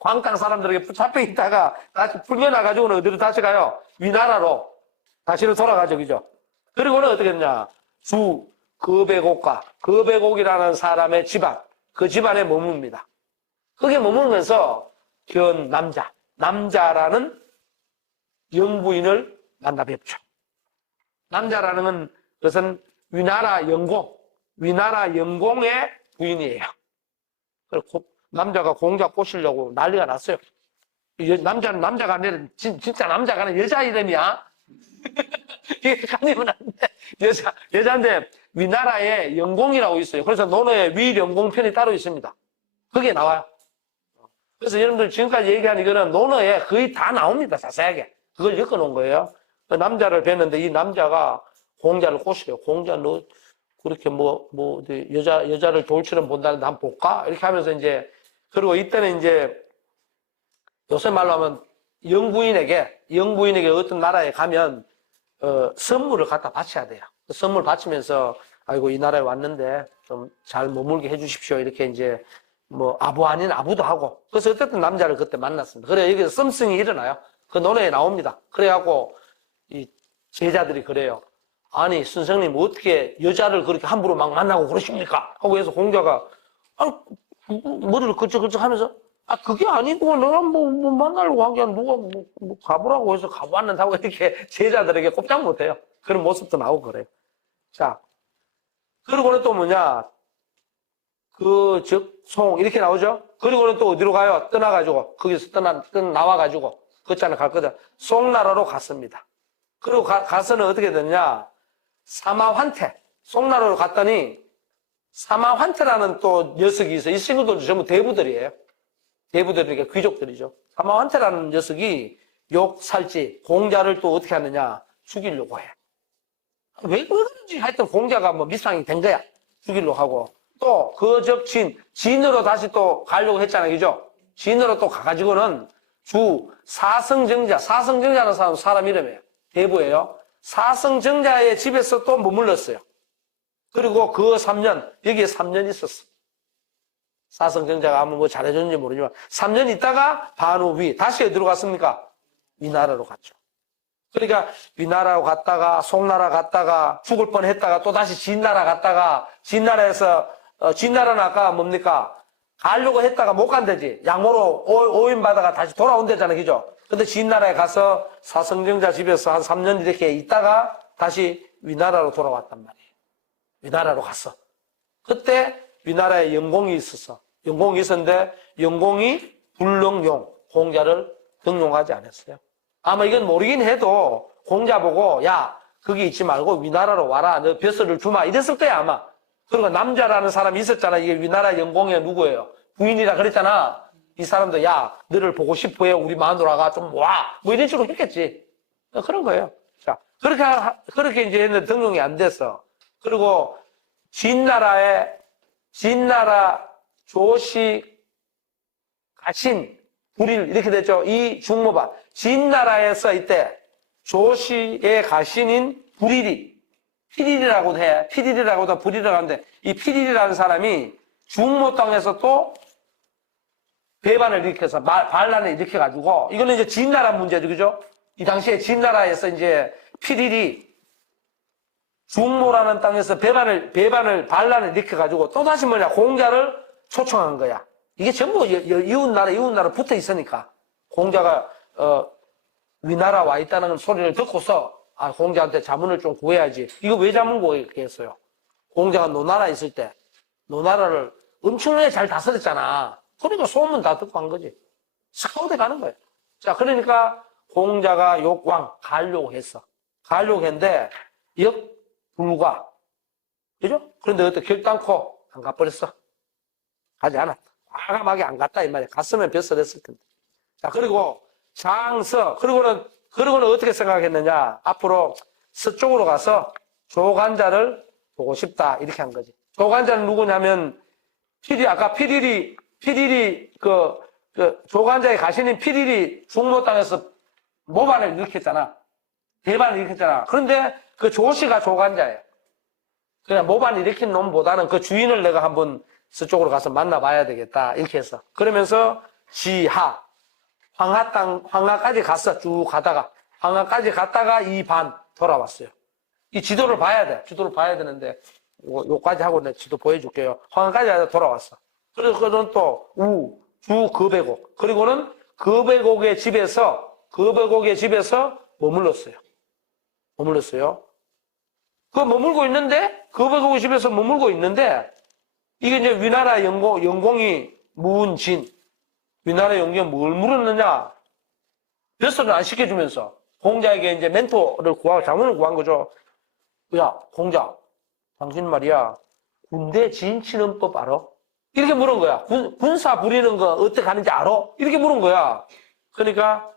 광땅 사람들에게 붙잡혀 있다가 다시 풀려나가지고는 어디로 다시 가요? 위나라로 다시는 돌아가죠. 그죠? 그리고는 어떻게 했냐? 거백옥과 거백옥이라는 사람의 집안, 그 집안에 머뭅니다. 거기에 머물면서 남자라는 영부인을 만나 뵙죠. 남자라는 것은 위나라 영공의 부인이에요. 남자가 공자 꼬시려고 난리가 났어요. 남자는 남자가 아니라 진짜 남자가 아니라 여자 이름이야. 이게 가리면 안 돼. 여자인데 위나라에 영공이라고 있어요. 그래서 논어에 위영공편이 따로 있습니다. 그게 나와요. 그래서 여러분들 지금까지 얘기한 이거는 논어에 거의 다 나옵니다. 자세하게. 그걸 엮어놓은 거예요. 그 남자를 뵀는데 이 남자가 공자를 꼬셔요. 공자 너 그렇게 여자를 돌처럼 본다는데 한번 볼까? 이렇게 하면서 이제, 그리고 이때는 이제 요새 말로 하면 영부인에게 어떤 나라에 가면, 선물을 갖다 바쳐야 돼요. 선물 바치면서, 아이고, 이 나라에 왔는데 좀 잘 머물게 해주십시오. 이렇게 이제, 아부 아닌 아부도 하고. 그래서 어쨌든 남자를 그때 만났습니다. 그래, 여기서 썸씽이 일어나요. 그 논어에 나옵니다. 그래갖고, 이 제자들이 그래요. 아니, 선생님, 어떻게 여자를 그렇게 함부로 막 만나고 그러십니까? 하고 해서 공자가, 머리를 그쩍그쩍 하면서, 그게 아니고, 내가 만나려고 한 게 아니라 누가 가보라고 해서 가보았는데 하고 이렇게 제자들에게 꼼짝 못해요. 그런 모습도 나오고 그래요. 자, 그리고는 또 뭐냐, 송, 이렇게 나오죠? 그리고는 또 어디로 가요? 떠나가지고, 거기서 나와가지고, 그렇잖아요. 갔거든. 송나라로 갔습니다. 그리고 가서는 어떻게 됐냐? 사마환태. 송나라로 갔더니 사마환태라는 또 녀석이 있어요. 이 친구들도 전부 대부들이에요. 대부들이니까 귀족들이죠. 사마환태라는 녀석이 욕살지 공자를 또 어떻게 하느냐? 죽이려고 해. 왜 그런지 하여튼 공자가 미상이 된 거야. 죽이려고 하고. 또 진으로 다시 또 가려고 했잖아요. 그죠? 진으로 또 가가지고는 사성정자라는 사람 이름이에요. 대부예요. 사성정자의 집에서 또 머물렀어요. 그리고 그 3년, 여기에 3년 있었어. 사성정자가 아무 잘해줬는지 모르지만 3년 있다가 반후 다시 어디로 갔습니까? 위나라로 갔죠. 그러니까 위나라로 갔다가 송나라 갔다가 죽을 뻔했다가 또 다시 진나라 갔다가 진나라에서 진나라는 아까 뭡니까? 가려고 했다가 못 간대지. 양모로 오인받아가 다시 돌아온대잖아요. 그죠? 근데 진나라에 가서 사성정자 집에서 한 3년 이렇게 있다가 다시 위나라로 돌아왔단 말이에요. 위나라로 갔어. 그때 위나라에 영공이 있었어. 영공이 있었는데 영공이 불능용, 공자를 등용하지 않았어요. 아마 이건 모르긴 해도 공자 보고 야 거기 있지 말고 위나라로 와라. 너 벼슬을 주마. 이랬을 거야 아마. 그리고 남자라는 사람이 있었잖아. 이게 위나라 영공이 누구예요? 부인이라 그랬잖아. 이 사람도 야 너를 보고 싶어해. 우리 마누라가 좀 와. 이런 식으로 했겠지. 그런 거예요. 자 그렇게 이제 했는데 등용이 안 됐어. 그리고 진나라 조시 가신 불일 이렇게 됐죠. 이 중모반 진나라에서 이때 조시의 가신인 불일이 필일이라고도 해. 필일이라고도 불일이라고 하는데 이 필일이라는 사람이 중모 땅에서 또 배반을 일으켜서 반란을 일으켜가지고 이거는 이제 진나라 문제죠. 그죠? 이 당시에 진나라에서 이제 필일이 중모라는 땅에서 반란을 일으켜가지고 또다시 공자를 초청한 거야. 이게 전부 이웃나라 붙어 있으니까 공자가 위나라 와 있다는 소리를 듣고서 공자한테 자문을 좀 구해야지. 이거 왜 자문 구했겠어요? 공자가 노나라에 있을 때 노나라를 엄청나게 잘 다스렸잖아. 그러니까 소문 다 듣고 한 거지. 스카우트 가는 거예요. 자, 그러니까 공자가 욕왕 가려고 했어. 가려고 했는데 역불가. 그죠? 그런데 어떻게 결단코 안 가버렸어. 가지 않았다. 과감하게 안 갔다 이 말이야. 갔으면 벼슬했을 텐데. 자, 그리고 장서. 그리고는 어떻게 생각했느냐. 앞으로 서쪽으로 가서 조간자를 보고 싶다. 이렇게 한 거지. 조간자는 누구냐면 아까 피리리 조간자의 가신인 피리리 중모 땅에서 모반을 일으켰잖아. 대반을 일으켰잖아. 그런데 그 조씨가 조간자예요. 그냥 모반을 일으킨 놈보다는 그 주인을 내가 한번 서쪽으로 가서 만나봐야 되겠다. 이렇게 해서. 그러면서 지하, 황하까지 갔어. 쭉 가다가. 황하까지 갔다가 이 반 돌아왔어요. 이 지도를 봐야 돼. 지도를 봐야 되는데, 요까지 하고 내가 지도 보여줄게요. 황하까지 가서 돌아왔어. 그리고는 또 주 거배곡. 그리고는 거배곡의 집에서 머물렀어요. 그 머물고 있는데, 거배곡의 집에서 머물고 있는데, 이게 이제 위나라 영공이 문진. 위나라 영공이 뭘 물었느냐? 벼슬을 안 시켜주면서 공자에게 이제 멘토를 구하고 자문을 구한 거죠. 야, 공자, 당신 말이야, 군대 지인치는 법 알아? 이렇게 물은 거야. 군사 부리는 거 어떻게 하는지 알아? 이렇게 물은 거야. 그러니까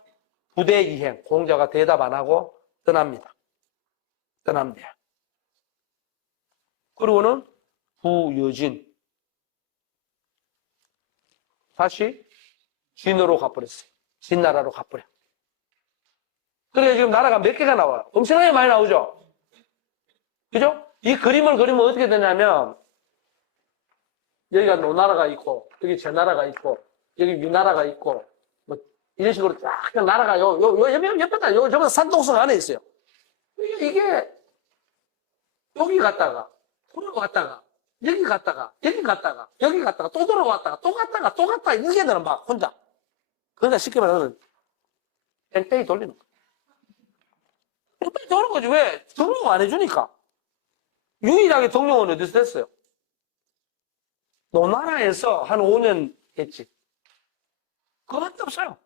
부대 이행, 공자가 대답 안 하고 떠납니다. 그리고는 부여진. 다시 진으로 가버렸어요. 진나라로 가버려. 그러니까 지금 나라가 몇 개가 나와요. 엄청나게 많이 나오죠? 그죠? 이 그림을 그리면 어떻게 되냐면, 여기가 노나라가 있고, 여기 제나라가 있고, 여기 위나라가 있고, 뭐, 이런 식으로 쫙 나라가 옆에다, 저거 산동성 안에 있어요. 이게, 여기 갔다가, 돌아왔다가, 여기 갔다가, 또 돌아왔다가, 또 갔다가, 이렇게 되는 막, 혼자. 그러니까 쉽게 말하면, 뺑뺑이 돌리는 거야. 뺑뺑이 도는 거지. 왜? 등록 안 해주니까. 유일하게 등록은 어디서 됐어요? 노나라에서 한 5년 했지. 그거밖에 없어요.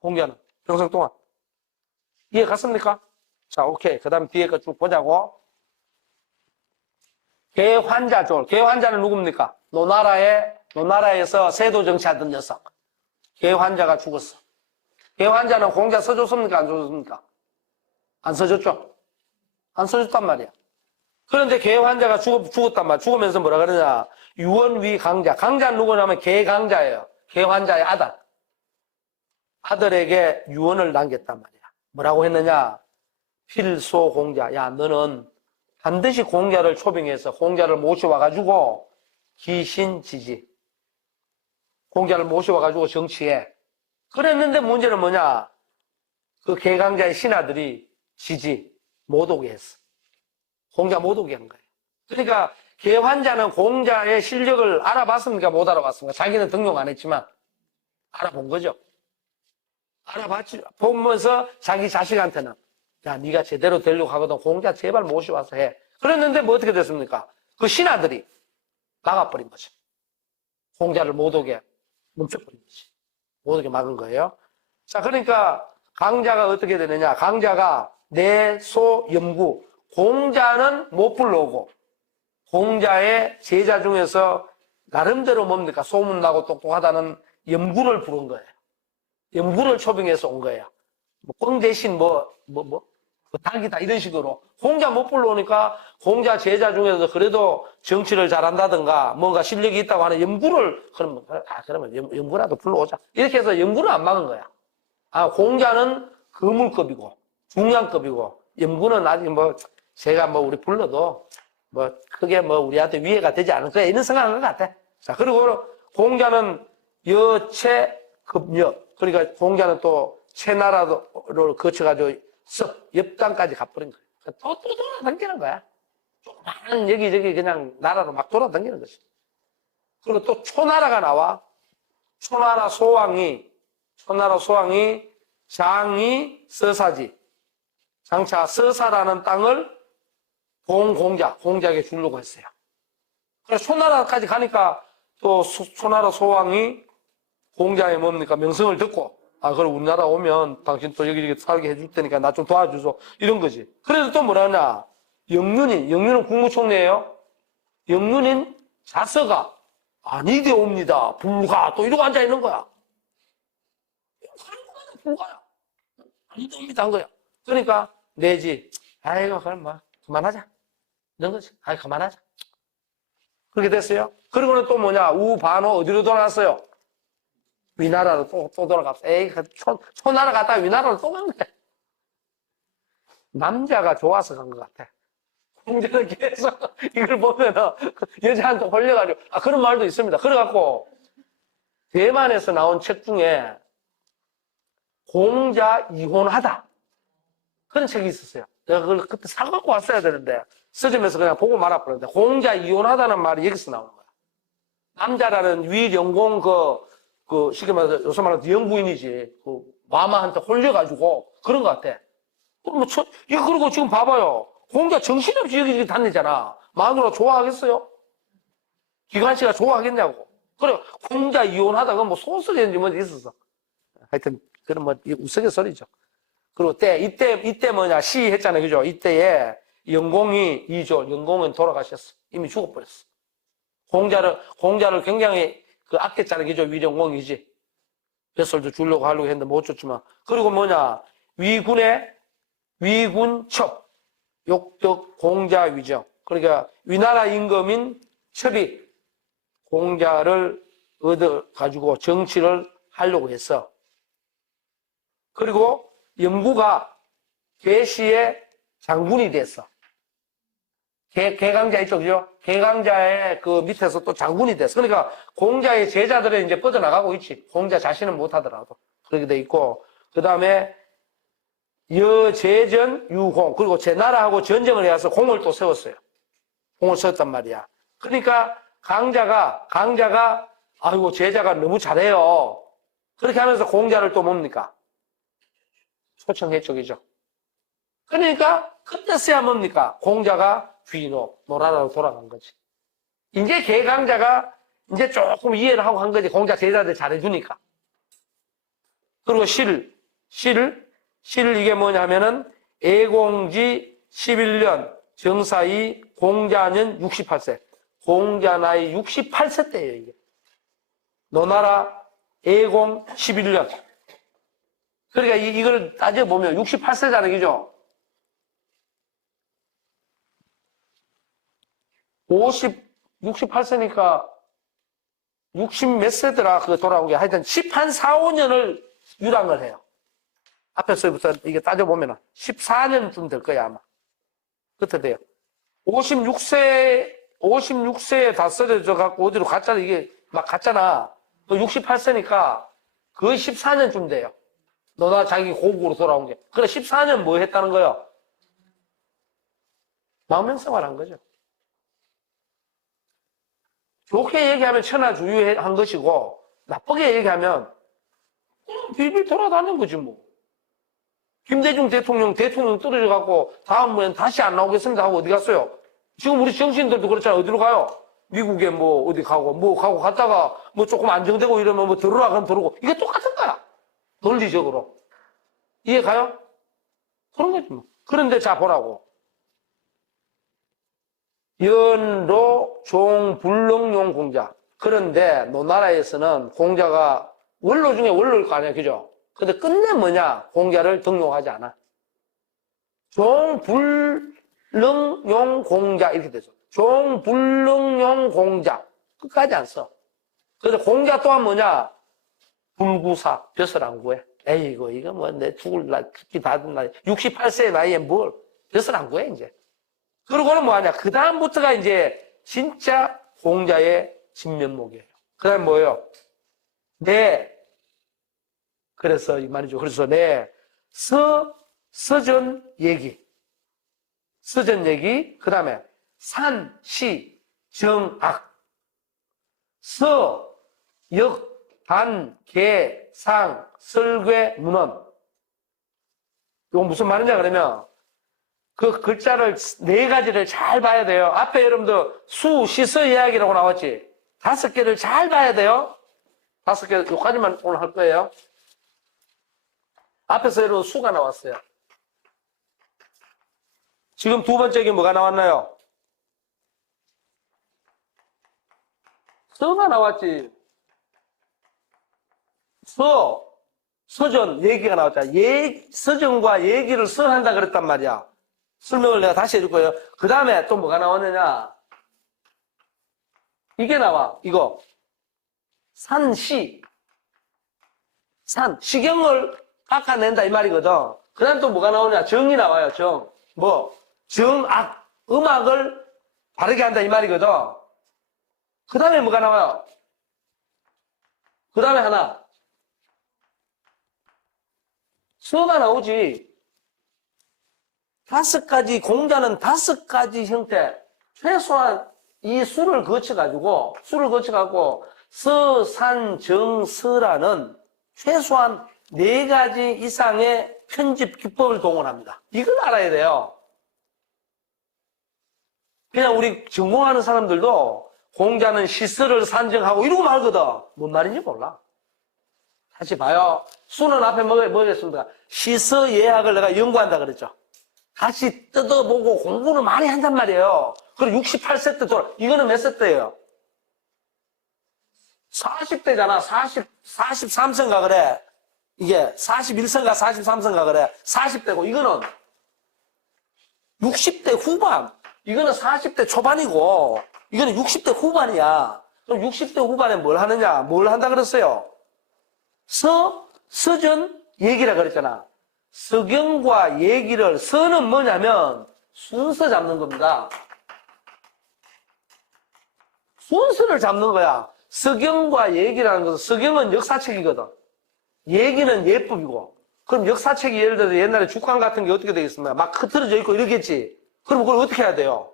공자는. 평생 동안. 이해 갔습니까? 자, 오케이. 그 다음 뒤에 거 쭉 보자고. 개환자졸. 개환자는 누굽니까? 노나라에서 세도 정치하던 녀석. 개환자가 죽었어. 개환자는 공자 써줬습니까? 안 써줬습니까? 안 써줬죠? 안 써줬단 말이야. 그런데 개환자가 죽었단 말이야. 죽으면서 뭐라 그러냐. 유언위 강자. 강자는 누구냐면 개강자예요. 개환자의 아들. 아들에게 유언을 남겼단 말이야. 뭐라고 했느냐. 필소 공자. 야, 너는 반드시 공자를 초빙해서 공자를 모셔와가지고 기신지지. 공자를 모셔와가지고 정치해. 그랬는데 문제는 뭐냐. 그 개강자의 신하들이 못 오게 했어. 공자 못 오게 한 거예요. 그러니까 개환자는 공자의 실력을 알아봤습니까? 못 알아봤습니까? 자기는 등록 안 했지만 알아본 거죠. 보면서 자기 자식한테는 야, 네가 제대로 되려고 하거든. 공자 제발 모셔와서 해. 그랬는데 뭐 어떻게 됐습니까? 그 신하들이 막아버린 거죠. 공자를 못 오게 멈춰버린 거지. 못 오게 막은 거예요. 자, 그러니까 강자가 어떻게 되느냐. 강자가 내소염구. 공자는 못 불러오고 공자의 제자 중에서 나름대로 뭡니까? 소문나고 똑똑하다는 염구를 부른 거예요. 염구를 초빙해서 온 거예요. 꽝 대신 닭이다 이런 식으로. 공자 못 불러오니까 공자 제자 중에서 그래도 정치를 잘한다든가 뭔가 실력이 있다고 하는 염구를 그러면 염구라도 불러오자. 이렇게 해서 염구를 안 막은 거야. 공자는 거물급이고 중량급이고 염구는 아직 제가 우리 불러도 크게 우리한테 위해가 되지 않을 거야. 이런 생각한 것 같아. 자, 그리고 공자는 여체급력. 그러니까 공자는 또 채나라를 거쳐가지고 옆 땅까지 가버린 거야. 또 돌아다니는 거야. 조그마한 여기저기 그냥 나라로 막 돌아다니는 거지. 그리고 또 초나라가 나와. 초나라 소왕이 장이 서사지. 장차 서사라는 땅을 공자에게 주려고 했어요. 그래서 소나라까지 가니까 또 소나라 소왕이 공자의 뭡니까? 명성을 듣고, 아, 그럼 우리나라 오면 당신 또 여기 살게 해줄 테니까 나 좀 도와주소. 이런 거지. 그래서 또 뭐라 하냐? 영륜은 국무총리예요. 영륜인 자서가 아니되옵니다. 불가. 또 이러고 앉아있는 거야. 불가야. 아니되옵니다. 한 거야. 그러니까 내지, 아이고, 그럼 뭐, 그만하자. 이런 거지. 아이, 그만하자. 그렇게 됐어요. 그리고는 또 뭐냐? 우반호 어디로 돌아갔어요? 위나라로 또 돌아갔어. 에이, 초나라 갔다가 위나라로 또 간 거야. 남자가 좋아서 간 것 같아. 공자는 계속 이걸 보면은 여자한테 홀려가지고, 아, 그런 말도 있습니다. 그래갖고, 대만에서 나온 책 중에 공자 이혼하다. 그런 책이 있었어요. 내가 그걸 그때 사갖고 왔어야 되는데, 서점에서 그냥 보고 말아버렸는데, 공자 이혼하다는 말이 여기서 나오는 거야. 남자라는 위령공 쉽게 말해서 요새 말하는 영부인이지. 마마한테 홀려가지고 그런 것 같아. 그리고 지금 봐봐요. 공자 정신없이 여기 다니잖아. 마누라 좋아하겠어요? 기관씨가 좋아하겠냐고. 그래, 공자 이혼하다가 뭐 소설이었는지 뭔지 있었어. 하여튼, 그런 뭐, 우스갯소리죠. 그리고 이때 뭐냐, 시 했잖아요. 그죠? 이때에 영공이 영공은 돌아가셨어. 이미 죽어버렸어. 공자를 굉장히 아꼈잖아요. 그죠? 위령공이지. 뱃설도 주려고 하려고 했는데 못 줬지만. 그리고 뭐냐, 위군첩, 욕덕 공자 위정. 그러니까 위나라 임금인 첩이 공자를 얻어가지고 정치를 하려고 했어. 그리고 영구가 계시의 장군이 됐어. 개강자 있죠, 그죠? 개강자의 그 밑에서 또 장군이 됐어. 그러니까 공자의 제자들은 이제 뻗어나가고 있지. 공자 자신은 못하더라도. 그렇게 돼 있고. 그 다음에 여제전 유공. 그리고 제 나라하고 전쟁을 해서 공을 또 세웠어요. 공을 세웠단 말이야. 그러니까 강자가, 아이고, 제자가 너무 잘해요. 그렇게 하면서 공자를 또 뭡니까? 초청했죠, 그죠? 그러니까, 그때서야 뭡니까? 공자가 노라라로 돌아간 거지. 이제 개강자가 이제 조금 이해를 하고 한 거지. 공자 제자들 잘해주니까. 그리고 실 이게 뭐냐면은, 애공지 11년, 정사이 공자년 68세. 공자 나이 68세 때예요, 이게. 노나라 애공 11년. 그러니까 이걸 따져보면 68세잖아요, 그죠? 68세니까 60 몇 세더라, 그거 돌아온 게. 하여튼 10한 4, 5년을 유랑을 해요. 앞에서부터 이게 따져보면 14년쯤 될 거야, 아마. 그때 돼요. 56세에 다 쓰러져 갖고 어디로 갔잖아, 이게 막 갔잖아. 68세니까 거의 14년쯤 돼요. 너나 자기 고국으로 돌아온 게. 그래, 14년 뭐 했다는 거요? 망명생활 한 거죠. 좋게 얘기하면 천하주유한 것이고, 나쁘게 얘기하면 빌빌 돌아다니는 거지, 뭐. 김대중 대통령 떨어져갖고 다음번엔 다시 안 나오겠습니다 하고 어디 갔어요? 지금 우리 정치인들도 그렇잖아요. 어디로 가요? 미국에 뭐 어디 가고 갔다가 뭐 조금 안정되고 이러면 뭐 들어라 그러면 들어오고. 이게 똑같은 거야. 논리적으로. 이해 가요? 그런 거지 뭐. 그런데 자 보라고. 연로 종불능용 공자. 그런데 노나라에서는 공자가 원로 중에 원로일 거 아니야, 그죠? 근데 끝내 뭐냐? 공자를 등용하지 않아. 종불능용 공자 이렇게 됐어. 종불능용 공자 끝까지 안 써. 그래서 공자 또한 뭐냐? 불구사 벼슬 안 구해. 에이고 이거 뭐 내 죽기 다든 나이 68세 나이에 뭘 벼슬 안 구해 이제. 그러고는 뭐하냐? 그 다음부터가 이제 진짜 공자의 진면목이에요. 그 다음 뭐예요? 그래서 이 말이죠. 그래서 서전 얘기, 그 다음에 산, 시, 정, 악, 역, 단, 개, 상, 설괴, 문헌. 이거 무슨 말이냐 그러면 그 글자를 네 가지를 잘 봐야 돼요. 앞에 여러분들 수, 시서 이야기라고 나왔지? 5개를 잘 봐야 돼요. 5개, 요까지만 오늘 할 거예요. 앞에서 여러분 수가 나왔어요. 지금 두 번째 게 뭐가 나왔나요? 서가 나왔지. 서전, 얘기가 나왔잖아. 서전과 얘기를 서한다 그랬단 말이야. 설명을 내가 다시 해줄 거예요. 그 다음에 또 뭐가 나왔느냐. 이게 나와, 이거. 산시. 시경을 깎아낸다 이 말이거든. 그 다음 또 뭐가 나오냐. 정이 나와요, 정. 정악. 음악을 바르게 한다 이 말이거든. 그 다음에 뭐가 나와요? 그 다음에 하나. 서가 나오지. 5가지, 공자는 5가지 형태, 최소한 이 수를 거쳐가지고, 서, 산, 정, 서라는 최소한 4가지 이상의 편집 기법을 동원합니다. 이걸 알아야 돼요. 그냥 우리 전공하는 사람들도 공자는 시서를 산정하고 이러고 말거든. 뭔 말인지 몰라. 다시 봐요. 수는 앞에 뭐겠습니까? 시서 예학을 내가 연구한다 그랬죠. 다시 뜯어보고 공부를 많이 한단 말이에요. 그리고 68세트 돌아. 이거는 몇 세트예요? 40대잖아. 43세인가 그래. 이게 41세인가 43세인가 그래. 40대고 이거는 60대 후반. 이거는 40대 초반이고 이거는 60대 후반이야. 그럼 60대 후반에 뭘 하느냐? 뭘 한다 그랬어요? 서전 얘기라 그랬잖아. 서경과 얘기를, 서는 뭐냐면 순서 잡는 겁니다. 순서를 잡는 거야. 서경과 얘기라는 것은, 서경은 역사책이거든. 얘기는 예법이고. 그럼 역사책이 예를 들어서 옛날에 죽감 같은 게 어떻게 되겠습니까? 막 흐트러져 있고 이러겠지. 그럼 그걸 어떻게 해야 돼요?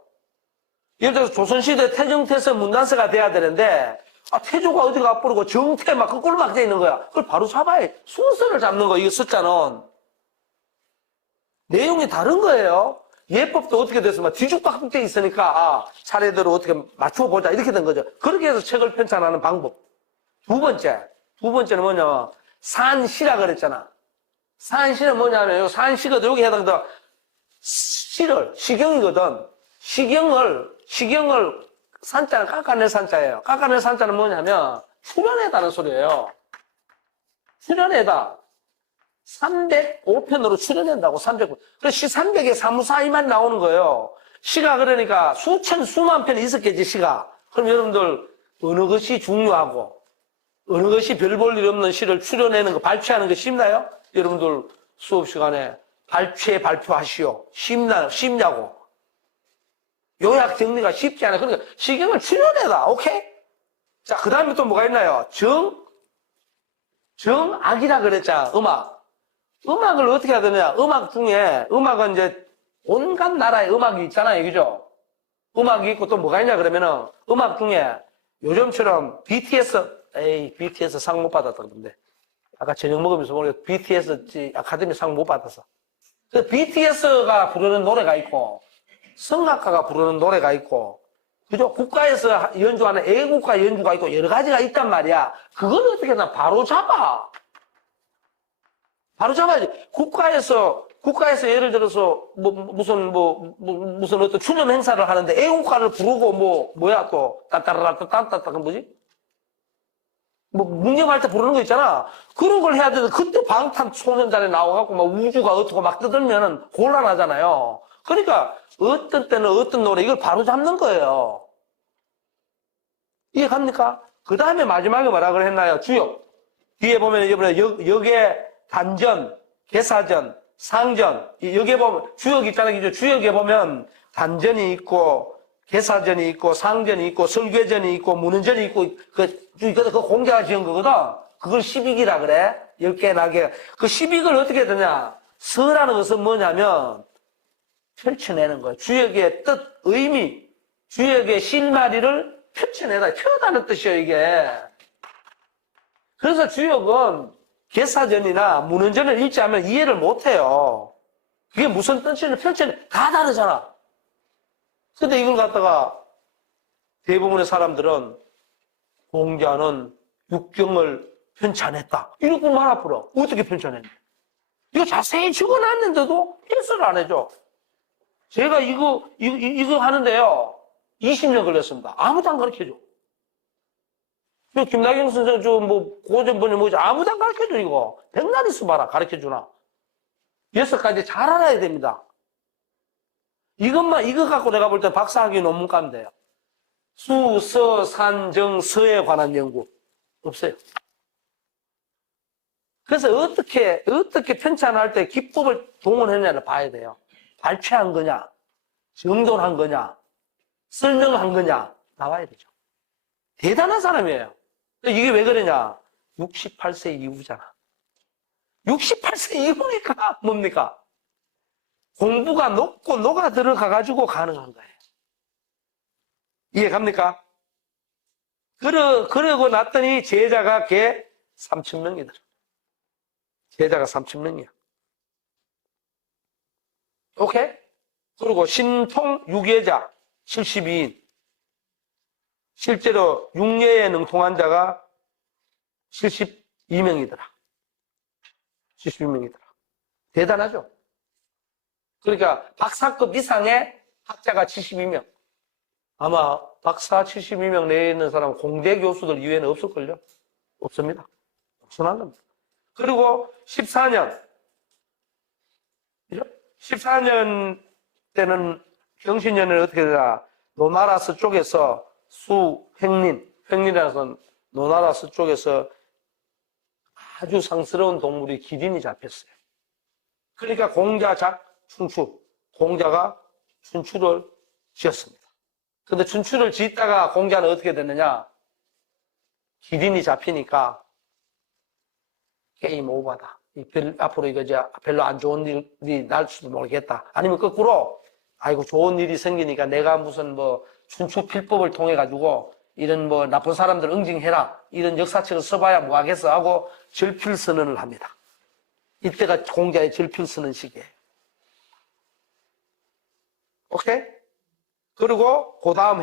예를 들어서 조선시대 태정태서 문단서가 돼야 되는데, 태조가 어디 가버리고 정태 막 거꾸로 막 돼 있는 거야. 그걸 바로 잡아야 해. 순서를 잡는 거, 이거 숫자는. 내용이 다른 거예요. 예법도 어떻게 됐으면 뒤죽박죽 돼 있으니까, 차례대로 어떻게 맞춰보자. 이렇게 된 거죠. 그렇게 해서 책을 편찬하는 방법. 두 번째는 뭐냐면, 산시라 그랬잖아. 산시는 뭐냐면, 산시거든. 여기 해당돼. 시경이거든. 시경을 산자는 깎아낼 산자예요. 깎아낼 산자는 뭐냐면 출연해다는 소리예요. 출연해다. 305편으로 출연한다고 300편. 그래서 시 300에 사무사이만 나오는 거예요. 시가 그러니까 수만 편이 있었겠지, 시가. 그럼 여러분들 어느 것이 중요하고 어느 것이 별 볼 일 없는 시를 출연하는 거, 발췌하는 거 쉽나요? 여러분들 수업 시간에 발표하시오. 쉽냐고. 요약 정리가 쉽지 않아요. 그러니까 시경을 출연해다. 오케이? 자, 그 다음에 또 뭐가 있나요? 정악이라 그랬잖아. 음악을 어떻게 해야 되냐? 음악은 이제 온갖 나라의 음악이 있잖아요. 그죠? 음악이 있고 또 뭐가 있냐 그러면은 음악 중에 요즘처럼 BTS 상 못 받았다 그러는데 아까 저녁 먹으면서 보니까 BTS 아카데미 상 못 받았어. 그 BTS가 부르는 노래가 있고 성악가가 부르는 노래가 있고, 그죠? 국가에서 연주하는 애국가 연주가 있고, 여러 가지가 있단 말이야. 그걸 어떻게 하나 바로 잡아야지. 국가에서 예를 들어서, 무슨 어떤 추념 행사를 하는데 애국가를 부르고, 따따라따따따따, 그 뭐지? 묵념할 때 부르는 거 있잖아. 그런 걸 해야 되는데, 그때 방탄소년단에 나와갖고, 막 우주가 어떻고 막 뜯으면은 곤란하잖아요. 그러니까, 어떤 때는 어떤 노래, 이걸 바로 잡는 거예요. 이해갑니까? 그 다음에 마지막에 뭐라 그랬나요? 주역. 뒤에 보면, 이번에 역의 단전, 개사전, 상전. 여기에 보면, 주역 있잖아요. 주역에 보면, 단전이 있고, 개사전이 있고, 상전이 있고, 설괴전이 있고, 문헌전이 있고, 그 공자가 지은 거거든? 그걸 십익이라 그래. 10개, 나게. 그 십익을 어떻게 되냐? 서라는 것은 뭐냐면, 펼쳐내는 거예요. 주역의 뜻, 의미, 주역의 실마리를 펴다는 뜻이에요, 이게. 그래서 주역은 개사전이나 문헌전을 읽지 않으면 이해를 못 해요. 그게 무슨 뜻이는 편찬이 다 다르잖아. 근데 이걸 갖다가 대부분의 사람들은 공자는 육경을 편찬했다. 이렇게 말아버려. 어떻게 편찬했냐? 이거 자세히 적어놨는데도 해설을 안 해줘. 제가 이거 하는데요. 20년 걸렸습니다. 아무도 안 가르쳐줘. 김나경 선생, 고전번역 뭐지? 아무도 안 가르쳐줘, 이거. 백날 있어봐라. 가르쳐주나. 6가지 잘 알아야 됩니다. 이거 갖고 내가 볼 때 박사학위 논문 까면 돼요. 수, 서, 산, 정, 서에 관한 연구. 없어요. 그래서 어떻게 편찬할 때 기법을 동원했냐를 봐야 돼요. 발췌한 거냐, 정돈한 거냐, 설명한 거냐, 나와야 되죠. 대단한 사람이에요. 이게 왜 그러냐? 68세 이후잖아. 68세 이후니까 뭡니까? 공부가 녹고 녹아 들어가가지고 가능한 거예요. 이해 갑니까? 그러고 났더니 제자가 걔 3,000명이더라. 제자가 3,000명이야. 오케이? 그리고 신통 육예자 72인. 실제로 육예에 능통한 자가 72명이더라. 72명이더라. 대단하죠? 그러니까 박사급 이상의 학자가 72명. 아마 박사 72명 내에 있는 사람은 공대 교수들 이외에는 없을걸요? 없습니다. 없어난 겁니다. 그리고 14년. 14년 때는 경신년을 어떻게 되나? 노나라스 쪽에서 횡린이라서 노나라스 쪽에서 아주 상스러운 동물이 기린이 잡혔어요. 그러니까 공자가 춘추를 지었습니다. 근데 춘추를 짓다가 공자는 어떻게 됐느냐? 기린이 잡히니까 게임 오버다. 앞으로 이거 이제 별로 안 좋은 일이 날 수도 모르겠다. 아니면 거꾸로, 아이고, 좋은 일이 생기니까 내가 무슨 춘추 필법을 통해가지고 이런 나쁜 사람들 응징해라. 이런 역사책을 써봐야 뭐 하겠어 하고 절필선언을 합니다. 이때가 공자의 절필선언 시기예요. 오케이? 그리고 그 다음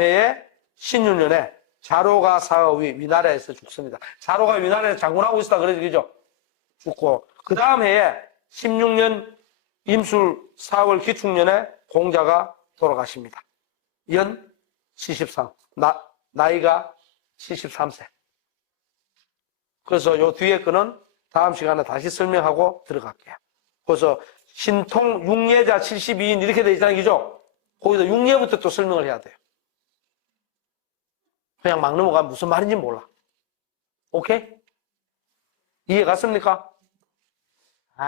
해에 신유년에 자로가 사의 위나라에서 죽습니다. 자로가 위나라에서 장군하고 있었다 그러죠, 그죠? 죽고 그 다음 해에 16년 임술 4월 기축년에 공자가 돌아가십니다. 연 73, 나이가 73세. 그래서 요 뒤에 거는 다음 시간에 다시 설명하고 들어갈게요. 그래서 신통 육예자 72인 이렇게 돼 있잖아요, 그죠? 거기서 육예부터 또 설명을 해야 돼요. 그냥 막 넘어가면 무슨 말인지 몰라. 오케이? 이해 갔습니까?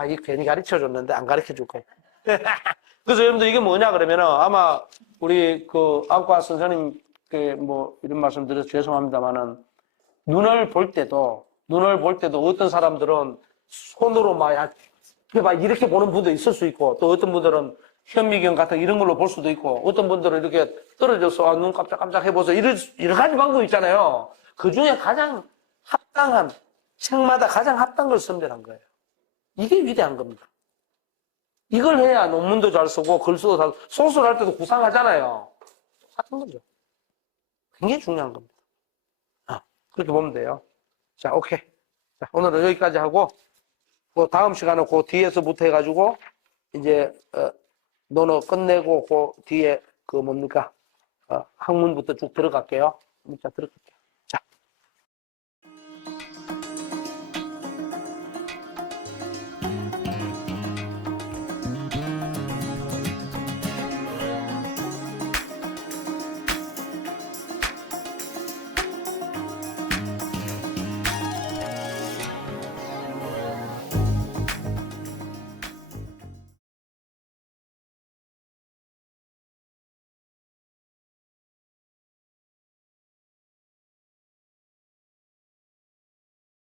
이 괜히 가르쳐 줬는데 안 가르쳐 줄 거예요. 그래서 여러분들 이게 뭐냐 그러면은 아마 우리 안과 선생님 이런 말씀 드려서 죄송합니다만은 눈을 볼 때도 어떤 사람들은 손으로 이렇게 보는 분도 있을 수 있고 또 어떤 분들은 현미경 같은 이런 걸로 볼 수도 있고 어떤 분들은 이렇게 떨어져서 눈 깜짝깜짝 해보서 여러 가지 방법이 있잖아요. 그 중에 가장 합당한 책마다 가장 합당한 걸 선별한 거예요. 이게 위대한 겁니다. 이걸 해야 논문도 잘 쓰고 글쓰도 잘 소설할 때도 구상하잖아요. 같은 거죠. 굉장히 중요한 겁니다. 그렇게 보면 돼요. 자, 오케이. 자, 오늘은 여기까지 하고 다음 시간은 그 뒤에서부터 해가지고 이제 논어 끝내고 그 뒤에 학문부터 쭉 들어갈게요. 자, 들어갈게요.